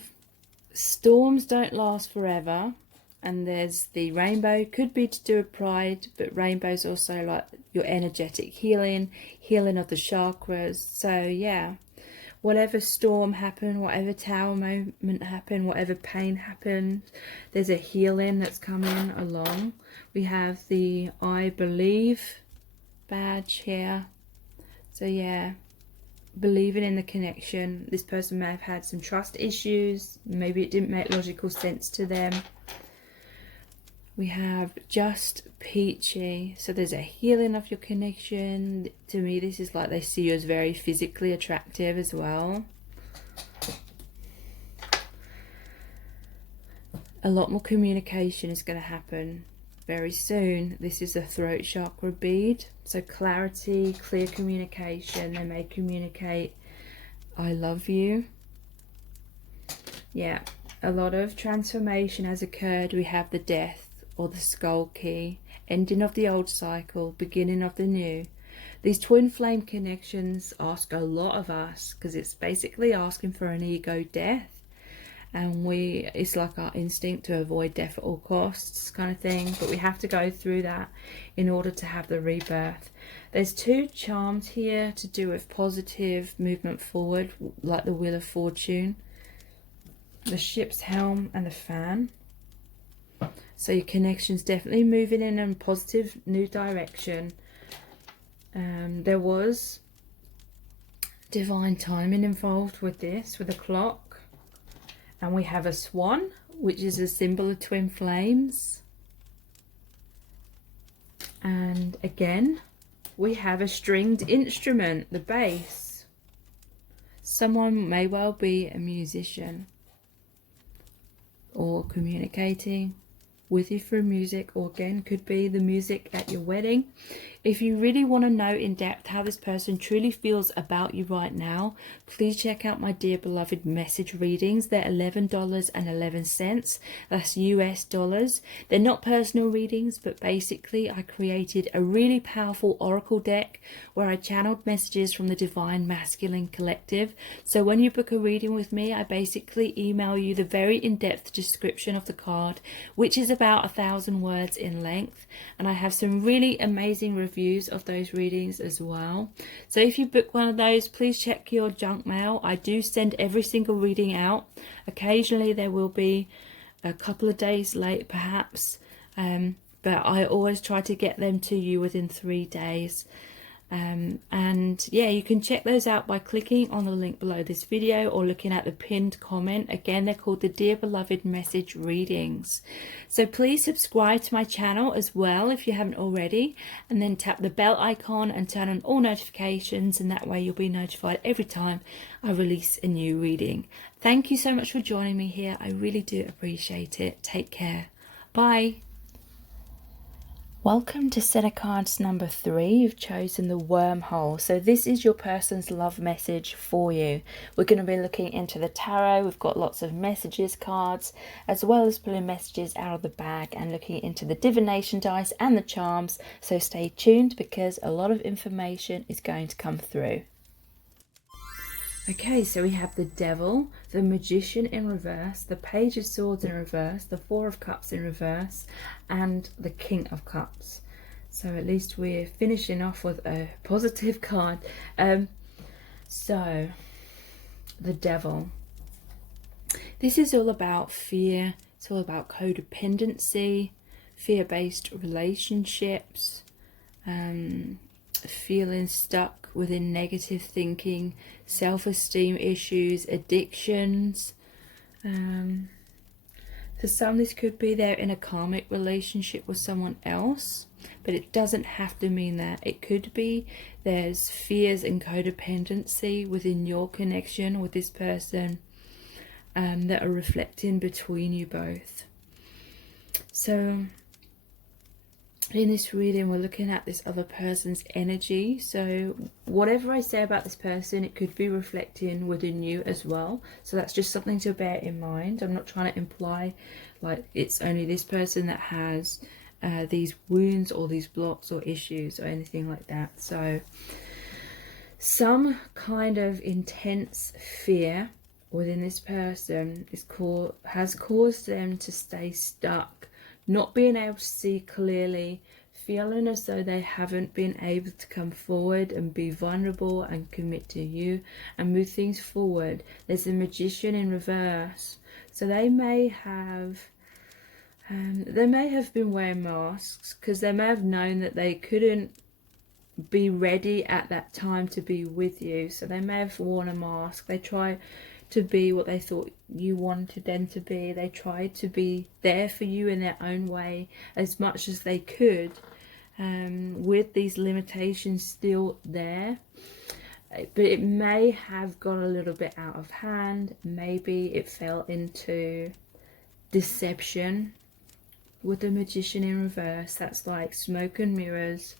storms don't last forever. And there's the rainbow, could be to do with pride, but rainbow's also like your energetic healing, healing of the chakras. So yeah, whatever storm happened, whatever tower moment happened, whatever pain happened, there's a healing that's coming along. We have the I believe badge here. So yeah, believing in the connection. This person may have had some trust issues. Maybe it didn't make logical sense to them. We have just peachy. So there's a healing of your connection. To me, this is like they see you as very physically attractive as well. A lot more communication is going to happen very soon. This is a throat chakra bead. So clarity, clear communication. They may communicate, I love you. Yeah, a lot of transformation has occurred. We have the death, or the skull key, ending of the old cycle, beginning of the new. These twin flame connections ask a lot of us, because it's basically asking for an ego death, and it's like our instinct to avoid death at all costs kind of thing, but we have to go through that in order to have the rebirth. There's 2 charms here to do with positive movement forward, like the Wheel of Fortune, the ship's helm, and the fan. So your connection's definitely moving in a positive new direction. There was divine timing involved with this, with a clock. And we have a swan, which is a symbol of twin flames. And again, we have a stringed instrument, the bass. Someone may well be a musician, or communicating with you through music, or again could be the music at your wedding. If you really want to know in depth how this person truly feels about you right now, please check out my Dear Beloved message readings. They're $11.11. That's US dollars. They're not personal readings, but basically I created a really powerful oracle deck where I channeled messages from the Divine Masculine Collective. So when you book a reading with me, I basically email you the very in-depth description of the card, which is about 1,000 words in length, and I have some really amazing reviews of those readings as well. So if you book one of those, please check your junk mail. I do send every single reading out. Occasionally there will be a couple of days late perhaps, but I always try to get them to you within 3 days. And yeah, you can check those out by clicking on the link below this video or looking at the pinned comment. Again, they're called the Dear Beloved message readings. So please subscribe to my channel as well if you haven't already, and then tap the bell icon and turn on all notifications, and that way you'll be notified every time I release a new reading. Thank you so much for joining me here. I really do appreciate it. Take care. Bye. Welcome to set of cards number 3. You've chosen the wormhole. So this is your person's love message for you. We're going to be looking into the tarot. We've got lots of messages cards, as well as pulling messages out of the bag and looking into the divination dice and the charms. So stay tuned, because a lot of information is going to come through. Okay, so we have the Devil, the Magician in reverse, the Page of Swords in reverse, the Four of Cups in reverse, and the King of Cups. So at least we're finishing off with a positive card. So the Devil. This is all about fear. It's all about codependency, fear-based relationships, feeling stuck within negative thinking, self-esteem issues, addictions. For some, this could be they're in a karmic relationship with someone else, but it doesn't have to mean that. It could be there's fears and codependency within your connection with this person that are reflecting between you both. So in this reading, we're looking at this other person's energy. So whatever I say about this person, it could be reflecting within you as well. So that's just something to bear in mind. I'm not trying to imply like it's only this person that has these wounds or these blocks or issues or anything like that. So some kind of intense fear within this person has caused them to stay stuck, not being able to see clearly, feeling as though they haven't been able to come forward and be vulnerable and commit to you and move things forward. There's a Magician in reverse, so they may have been wearing masks because they may have known that they couldn't be ready at that time to be with you, so they may have worn a mask. They try to be what they thought you wanted them to be. They tried to be there for you in their own way as much as they could, with these limitations still there. But it may have got a little bit out of hand. Maybe it fell into deception with the Magician in reverse. That's like smoke and mirrors,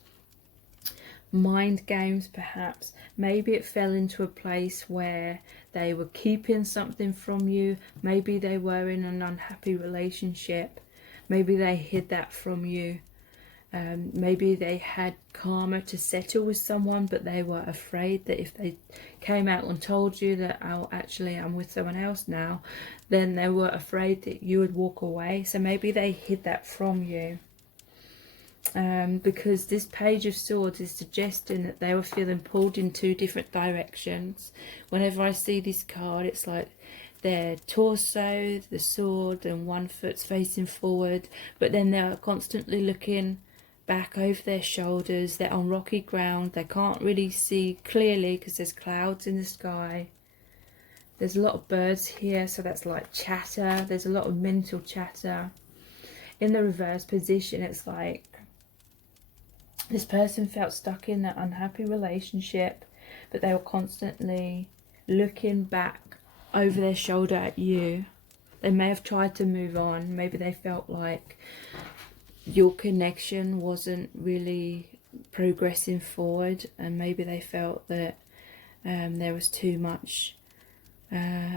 mind games perhaps. Maybe it fell into a place where they were keeping something from you. Maybe they were in an unhappy relationship. Maybe they hid that from you. Maybe they had karma to settle with someone, but they were afraid that if they came out and told you that, oh, actually I'm with someone else now, then they were afraid that you would walk away. So maybe they hid that from you. Because this Page of Swords is suggesting that they were feeling pulled in two different directions. Whenever I see this card, it's like their torso, the sword, and one foot's facing forward, but then they're constantly looking back over their shoulders. They're on rocky ground. They can't really see clearly because there's clouds in the sky. There's a lot of birds here, so that's like chatter. There's a lot of mental chatter. In the reverse position, it's like this person felt stuck in that unhappy relationship, but they were constantly looking back over their shoulder at you. They may have tried to move on. Maybe they felt like your connection wasn't really progressing forward, and maybe they felt that there was too much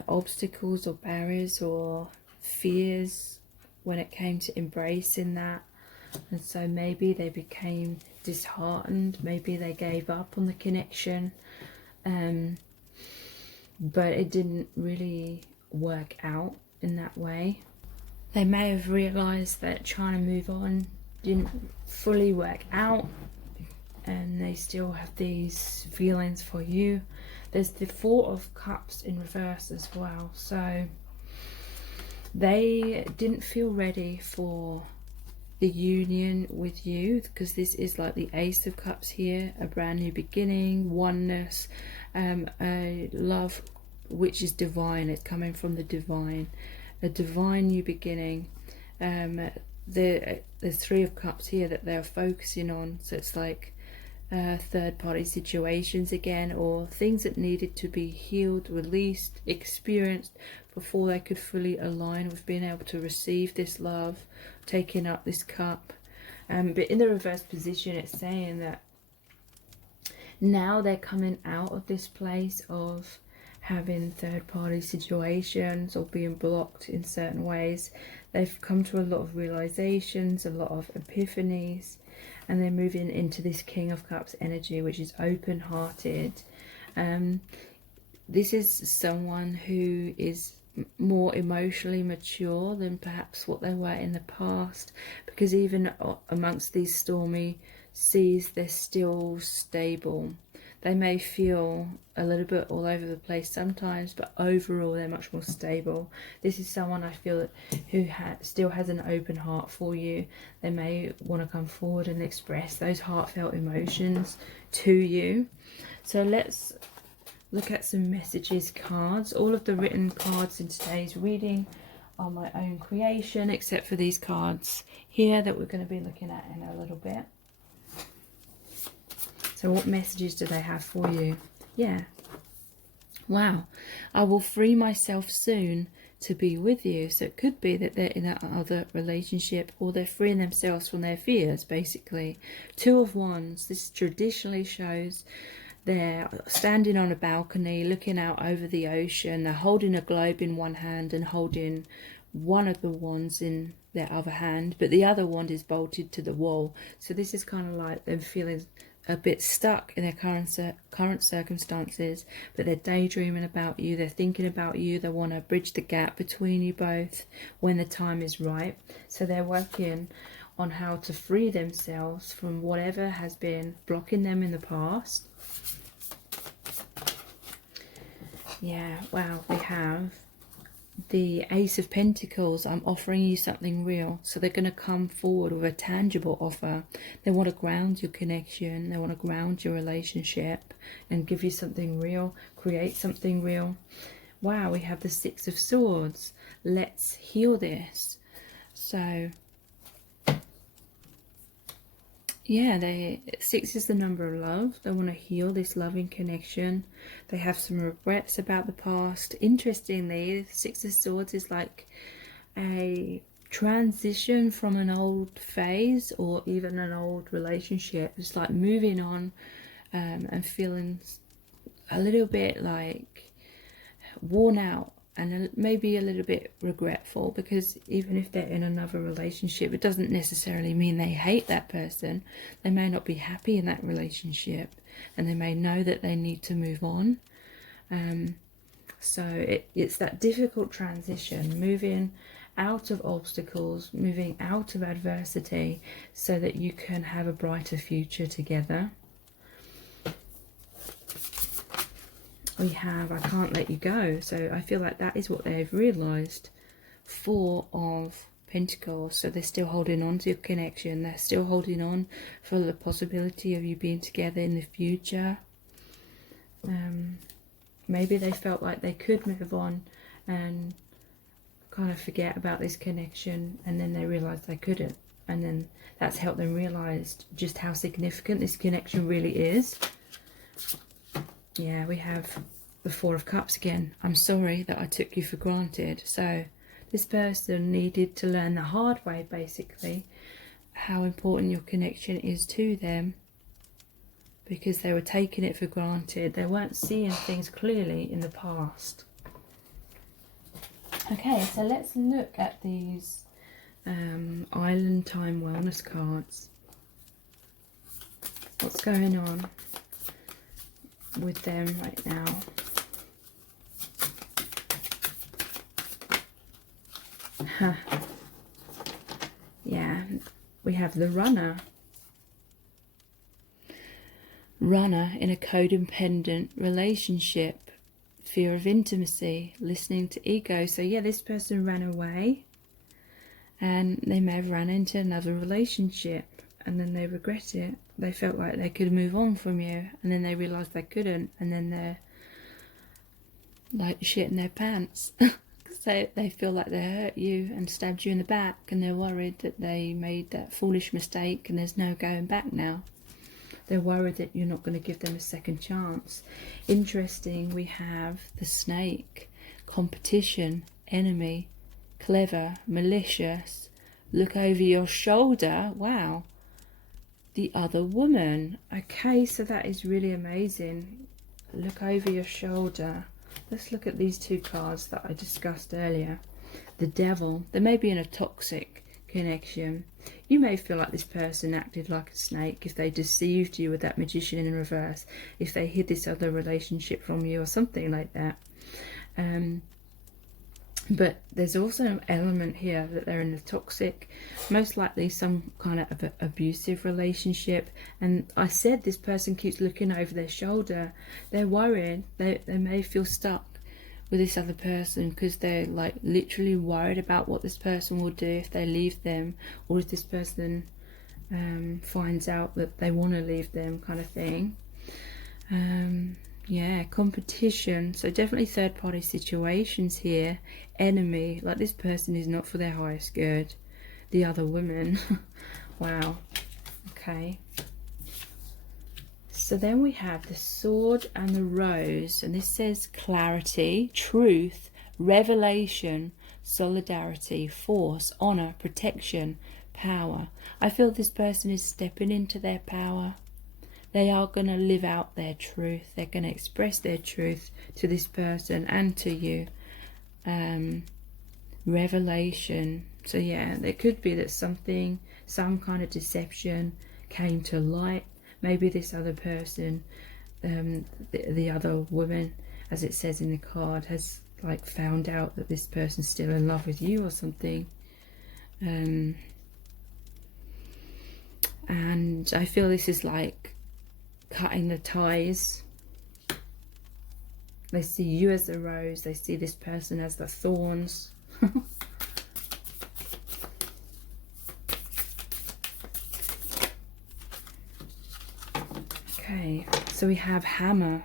obstacles or barriers or fears when it came to embracing that. And so maybe they became disheartened, maybe they gave up on the connection, but it didn't really work out in that way. They may have realised that trying to move on didn't fully work out, and they still have these feelings for you. There's the Four of Cups in reverse as well, so they didn't feel ready for the union with you, because this is like the Ace of Cups here, a brand new beginning, oneness, a love which is divine. It's coming from the divine, a divine new beginning. There's Three of Cups here that they're focusing on, so it's like third party situations again, or things that needed to be healed, released, experienced before they could fully align with being able to receive this love, taking up this cup. But in the reverse position, it's saying that now they're coming out of this place of having third party situations or being blocked in certain ways. They've come to a lot of realizations, a lot of epiphanies, and they're moving into this King of Cups energy, which is open-hearted. This is someone who is more emotionally mature than perhaps what they were in the past, because even amongst these stormy seas, they're still stable. They may feel a little bit all over the place sometimes, but overall they're much more stable. This is someone I feel who still has an open heart for you. They may want to come forward and express those heartfelt emotions to you. So let's look at some messages cards. All of the written cards in today's reading are my own creation, except for these cards here that we're going to be looking at in a little bit. So what messages do they have for you? Yeah. Wow. I will free myself soon to be with you. So it could be that they're in another relationship, or they're freeing themselves from their fears, basically. Two of Wands. This traditionally shows they're standing on a balcony looking out over the ocean. They're holding a globe in one hand and holding one of the wands in their other hand, but the other wand is bolted to the wall. So this is kind of like them feeling a bit stuck in their current circumstances, but they're daydreaming about you, they're thinking about you, they want to bridge the gap between you both when the time is right. So they're working on how to free themselves from whatever has been blocking them in the past. Yeah, wow, we have the Ace of Pentacles. I'm offering you something real. So they're going to come forward with a tangible offer. They want to ground your connection. They want to ground your relationship and give you something real, create something real. Wow, we have the Six of Swords. Let's heal this. So yeah, six is the number of love. They want to heal this loving connection. They have some regrets about the past. Interestingly, the Six of Swords is like a transition from an old phase or even an old relationship. It's like moving on and feeling a little bit like worn out and maybe a little bit regretful, because even if they're in another relationship, it doesn't necessarily mean they hate that person. They may not be happy in that relationship and they may know that they need to move on. So it's that difficult transition, moving out of obstacles, moving out of adversity so that you can have a brighter future together. We have I can't let you go. So I feel like that is what they've realised. Four of Pentacles. So they're still holding on to your connection. They're still holding on for the possibility of you being together in the future. Maybe they felt like they could move on and kind of forget about this connection, and then they realised they couldn't. And then that's helped them realise just how significant this connection really is. Yeah, we have the Four of Cups again. I'm sorry that I took you for granted. So this person needed to learn the hard way, basically, how important your connection is to them, because they were taking it for granted. They weren't seeing things clearly in the past. Okay, so let's look at these Island Time Wellness cards. What's going on with them right now? Yeah, we have the Runner. Runner in a codependent relationship, fear of intimacy, listening to ego. So yeah, this person ran away and they may have run into another relationship and then they regret it. They felt like they could move on from you and then they realised they couldn't, and then they're like shit in their pants. So they feel like they hurt you and stabbed you in the back, and they're worried that they made that foolish mistake and there's no going back now. They're worried that you're not going to give them a second chance. Interesting, we have the Snake, competition, enemy, clever, malicious, look over your shoulder. Wow. The other woman. Okay, so that is really amazing. Look over your shoulder. Let's look at these two cards that I discussed earlier. The Devil. They may be in a toxic connection. You may feel like this person acted like a snake if they deceived you with that Magician in reverse, if they hid this other relationship from you or something like that. But there's also an element here that they're in a toxic, most likely some kind of abusive relationship. And I said this person keeps looking over their shoulder. They're worried. They may feel stuck with this other person because they're like literally worried about what this person will do if they leave them, or if this person finds out that they want to leave them, kind of thing. Yeah, competition. So definitely third party situations here. Enemy, like this person is not for their highest good. The other woman. Wow. Okay. So then we have the sword and the rose, and this says clarity, truth, revelation, solidarity, force, honor, protection, power. I feel this person is stepping into their power. They are going to live out their truth. They're going to express their truth to this person and to you. Revelation. So yeah, there could be that some kind of deception came to light. Maybe this other person, the other woman, as it says in the card, has like found out that this person's still in love with you or something. And I feel this is like cutting the ties. They see you as the rose, they see this person as the thorns. Okay, so we have hammer,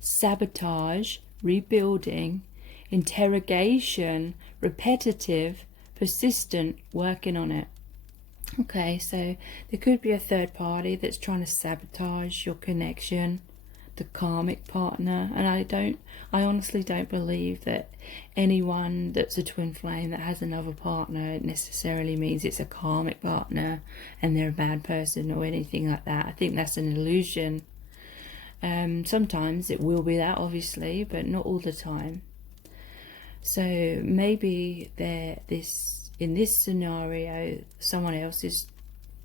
sabotage, rebuilding, interrogation, repetitive, persistent, working on it. Okay, so there could be a third party that's trying to sabotage your connection, the karmic partner. And I honestly don't believe that anyone that's a twin flame that has another partner, it necessarily means it's a karmic partner and they're a bad person or anything like that. I think that's an illusion. Sometimes it will be that, obviously, but not all the time. So maybe in this scenario, someone else is,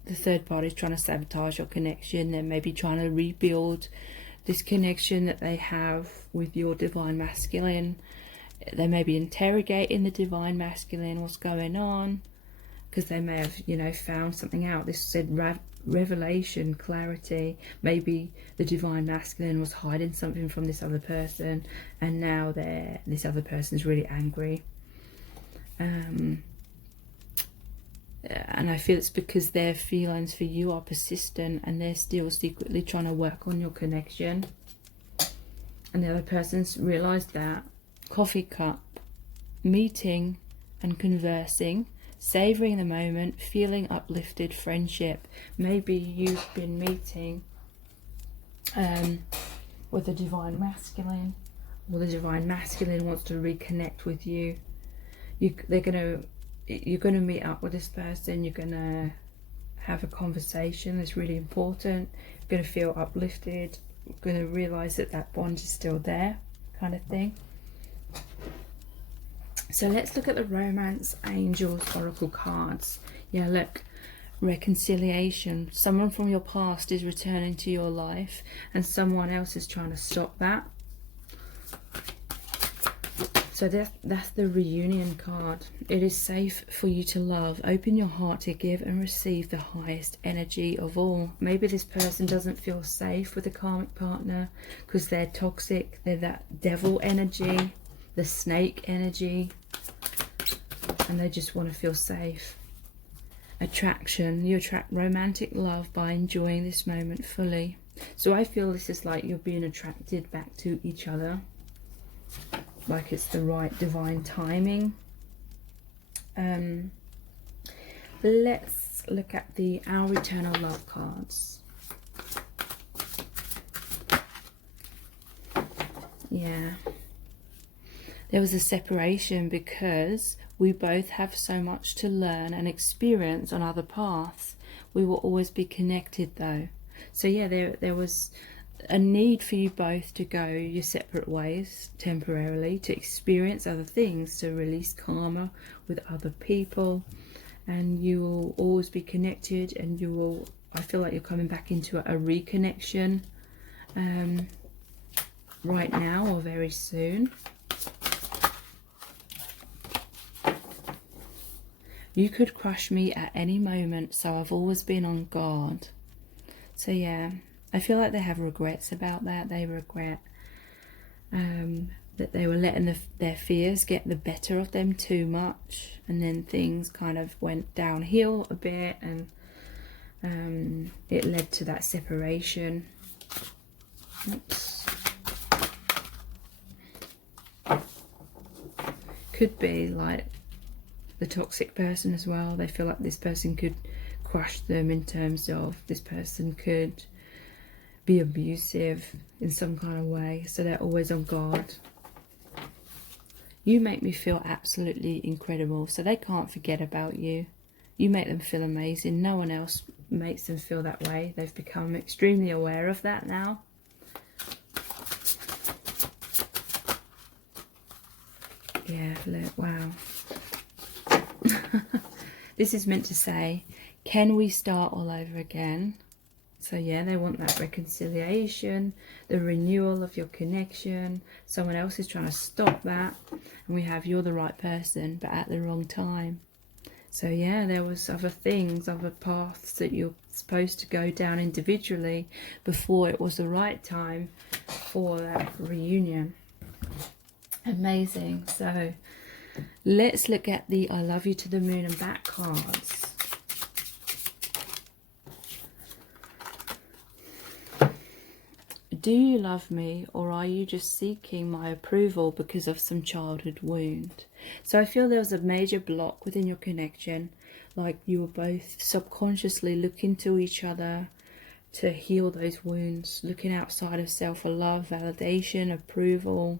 the third party is trying to sabotage your connection. They're maybe trying to rebuild this connection that they have with your divine masculine. They may be interrogating the divine masculine, what's going on, because they may have, you know, found something out. This said revelation, clarity. Maybe the divine masculine was hiding something from this other person, and now this other person is really angry. And I feel it's because their feelings for you are persistent and they're still secretly trying to work on your connection. And the other person's realised that. Coffee cup, meeting and conversing, savouring the moment, feeling uplifted, friendship. Maybe you've been meeting with the divine masculine, or the divine masculine wants to reconnect with you. You're going to meet up with this person, you're going to have a conversation that's really important, you're going to feel uplifted, you're going to realise that that bond is still there, kind of thing. So let's look at the Romance Angels Oracle cards. Yeah, look, reconciliation. Someone from your past is returning to your life and someone else is trying to stop that. So that's the reunion card. It is safe for you to love. Open your heart to give and receive the highest energy of all. Maybe this person doesn't feel safe with a karmic partner because they're toxic. They're that devil energy, the snake energy, and they just want to feel safe. Attraction. You attract romantic love by enjoying this moment fully. So I feel this is like you're being attracted back to each other. Like it's the right divine timing. Let's look at the Our Eternal Love cards. Yeah. There was a separation because we both have so much to learn and experience on other paths. We will always be connected though. So yeah, there was a need for you both to go your separate ways temporarily, to experience other things, to release karma with other people, and you will always be connected, and you will, I feel like you're coming back into a reconnection right now or very soon. You could crush me at any moment, so I've always been on guard. So yeah, I feel like they have regrets about that. They regret that they were letting their fears get the better of them too much, and then things kind of went downhill a bit, and it led to that separation. Oops. Could be like the toxic person as well. They feel like this person could crush them, in terms of this person could be abusive in some kind of way, so they're always on guard. You make me feel absolutely incredible, so they can't forget about you. You make them feel amazing. No one else makes them feel that way. They've become extremely aware of that now. Yeah, look, wow. This is meant to say, can we start all over again? So yeah, they want that reconciliation, the renewal of your connection. Someone else is trying to stop that. And we have, you're the right person, but at the wrong time. So yeah, there was other things, other paths that you're supposed to go down individually before it was the right time for that reunion. Amazing. So let's look at the I love you to the moon and back cards. Do you love me, or are you just seeking my approval because of some childhood wound? So I feel there was a major block within your connection, like you were both subconsciously looking to each other to heal those wounds, looking outside of self for love, validation, approval.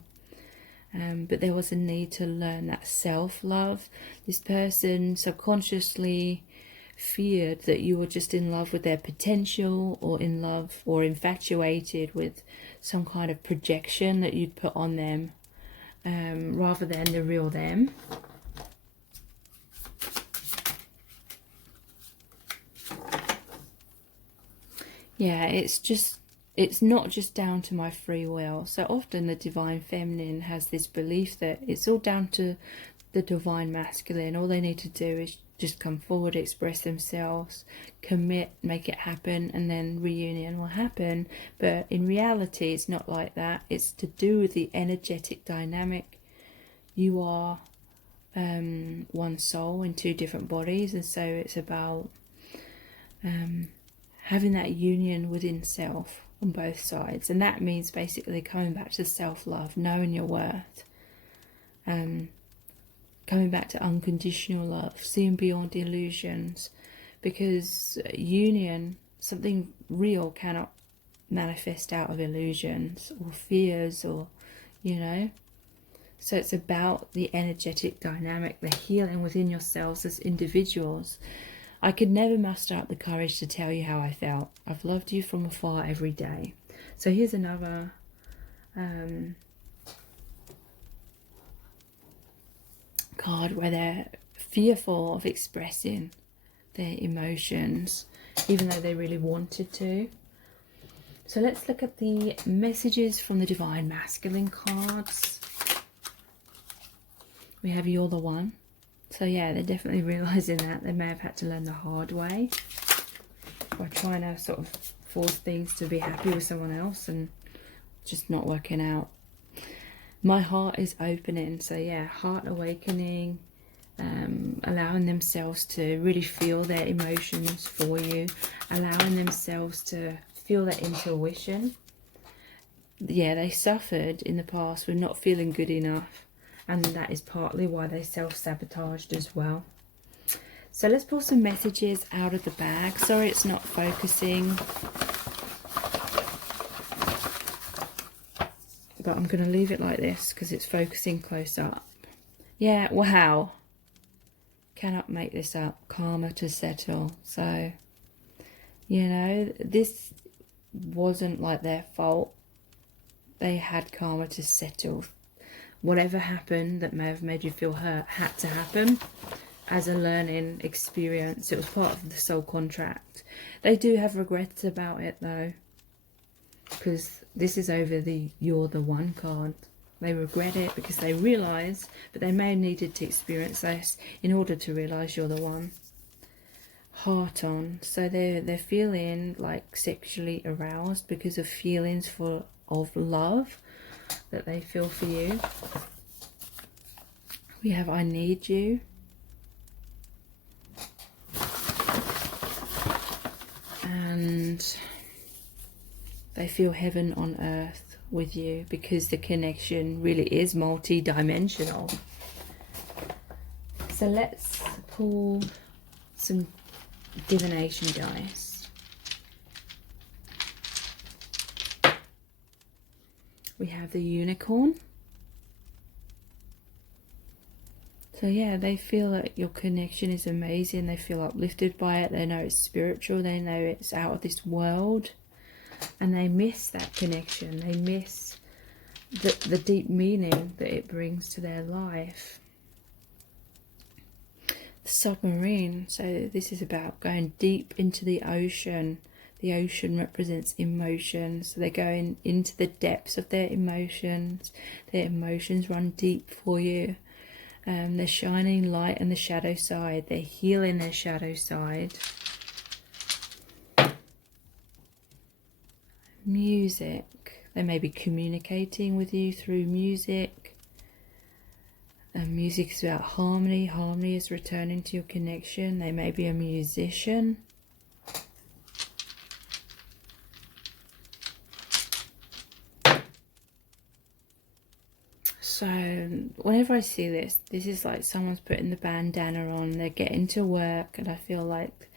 But there was a need to learn that self-love. This person subconsciously feared that you were just in love with their potential, or in love or infatuated with some kind of projection that you'd put on them, rather than the real them. Yeah, it's not just down to my free will. So often the divine feminine has this belief that it's all down to the divine masculine. All they need to do is just come forward, express themselves, commit, make it happen, and then reunion will happen. But in reality, it's not like that. It's to do with the energetic dynamic. You are one soul in two different bodies, and so it's about having that union within self on both sides. And that means basically coming back to self-love, knowing your worth, coming back to unconditional love, seeing beyond illusions, because union, something real, cannot manifest out of illusions or fears, or, you know. So it's about the energetic dynamic, the healing within yourselves as individuals. I could never muster up the courage to tell you how I felt. I've loved you from afar every day. So here's another card where they're fearful of expressing their emotions, even though they really wanted to. So let's look at the messages from the divine masculine cards. We have you're the one. So yeah, they're definitely realizing that they may have had to learn the hard way by trying to sort of force things to be happy with someone else and just not working out. My heart is opening. So yeah, heart awakening, allowing themselves to really feel their emotions for you, allowing themselves to feel that intuition. Yeah, they suffered in the past with not feeling good enough, and that is partly why they self-sabotaged as well. So let's pull some messages out of the bag. Sorry it's not focusing, but I'm going to leave it like this because it's focusing close up. Yeah, wow. Cannot make this up. Karma to settle. So, you know, this wasn't like their fault. They had karma to settle. Whatever happened that may have made you feel hurt had to happen as a learning experience. It was part of the soul contract. They do have regrets about it though, because this is over the you're the one card. They regret it because they realise, but they may have needed to experience this in order to realise you're the one. Heart on. So they're feeling like sexually aroused because of feelings of love that they feel for you. We have I need you. And they feel heaven on earth with you because the connection really is multi-dimensional. So let's pull some divination dice. We have the unicorn. So yeah, they feel that your connection is amazing. They feel uplifted by it. They know it's spiritual. They know it's out of this world. And they miss that connection. They miss the deep meaning that it brings to their life. The submarine. So this is about going deep into the ocean. The ocean represents emotions. So they're going into the depths of their emotions. Their emotions run deep for you. They're shining light on the shadow side. They're healing their shadow side. Music. They may be communicating with you through music. And music is about harmony. Harmony is returning to your connection. They may be a musician. So whenever I see this is like someone's putting the bandana on, they're getting to work, and I feel like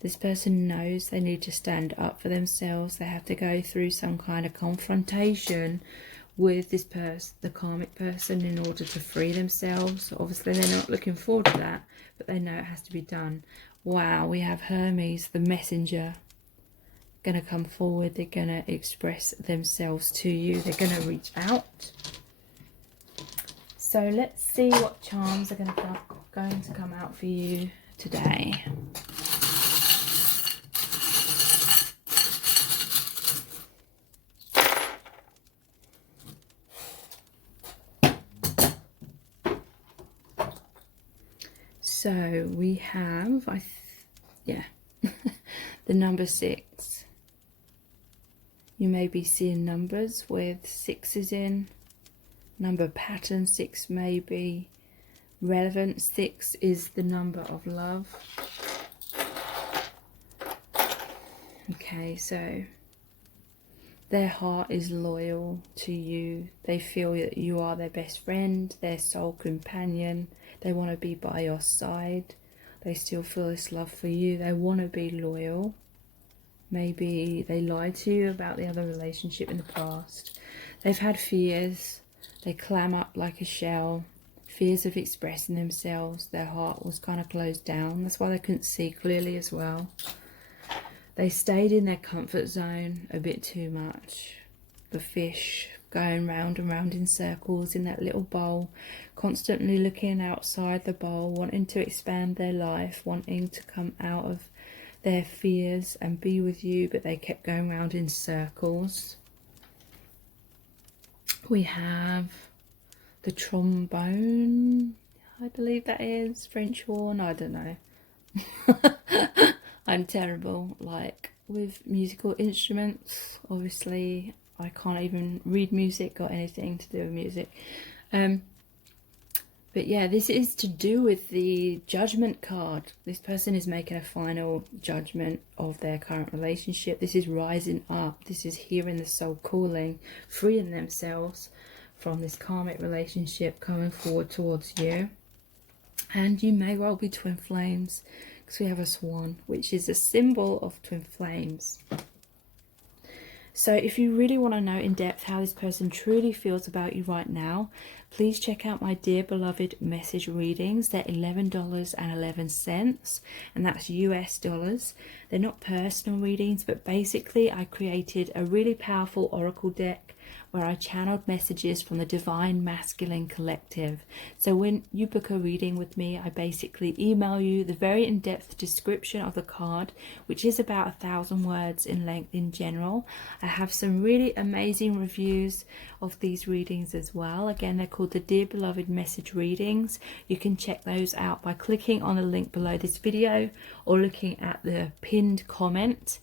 this person knows they need to stand up for themselves. They have to go through some kind of confrontation with this person, the karmic person, in order to free themselves. Obviously they're not looking forward to that, but they know it has to be done. Wow, we have Hermes, the messenger, going to come forward. They're going to express themselves to you. They're going to reach out. So let's see what charms are going to come out for you today. So we have, the number 6. You may be seeing numbers with 6s in. Number pattern 6 may be relevant. 6 is the number of love. Okay, so their heart is loyal to you. They feel that you are their best friend, their soul companion. They want to be by your side. They still feel this love for you. They want to be loyal. Maybe they lied to you about the other relationship in the past. They've had fears. They clam up like a shell. Fears of expressing themselves. Their heart was kind of closed down. That's why they couldn't see clearly as well. They stayed in their comfort zone a bit too much. The fish going round and round in circles in that little bowl, constantly looking outside the bowl, wanting to expand their life, wanting to come out of their fears and be with you, but they kept going round in circles. We have the trombone, I believe that is, French horn, I don't know. I'm terrible, like, with musical instruments. Obviously, I can't even read music or anything to do with music. But yeah, this is to do with the judgment card. This person is making a final judgment of their current relationship. This is rising up. This is hearing the soul calling, freeing themselves from this karmic relationship, coming forward towards you. And you may well be twin flames, because we have a swan, which is a symbol of twin flames. So if you really want to know in depth how this person truly feels about you right now, please check out my Dear Beloved message readings. They're $11.11, and that's US dollars. They're not personal readings, but basically I created a really powerful oracle deck where I channeled messages from the Divine Masculine Collective. So when you book a reading with me, I basically email you the very in-depth description of the card, which is about 1,000 words in length in general. I have some really amazing reviews of these readings as well. Again, they're called the Dear Beloved Message Readings. You can check those out by clicking on the link below this video or looking at the pinned comment.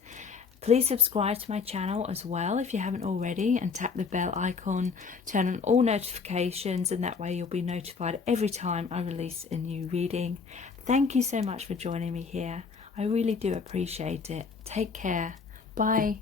Please subscribe to my channel as well if you haven't already, and tap the bell icon, turn on all notifications, and that way you'll be notified every time I release a new reading. Thank you so much for joining me here. I really do appreciate it. Take care. Bye.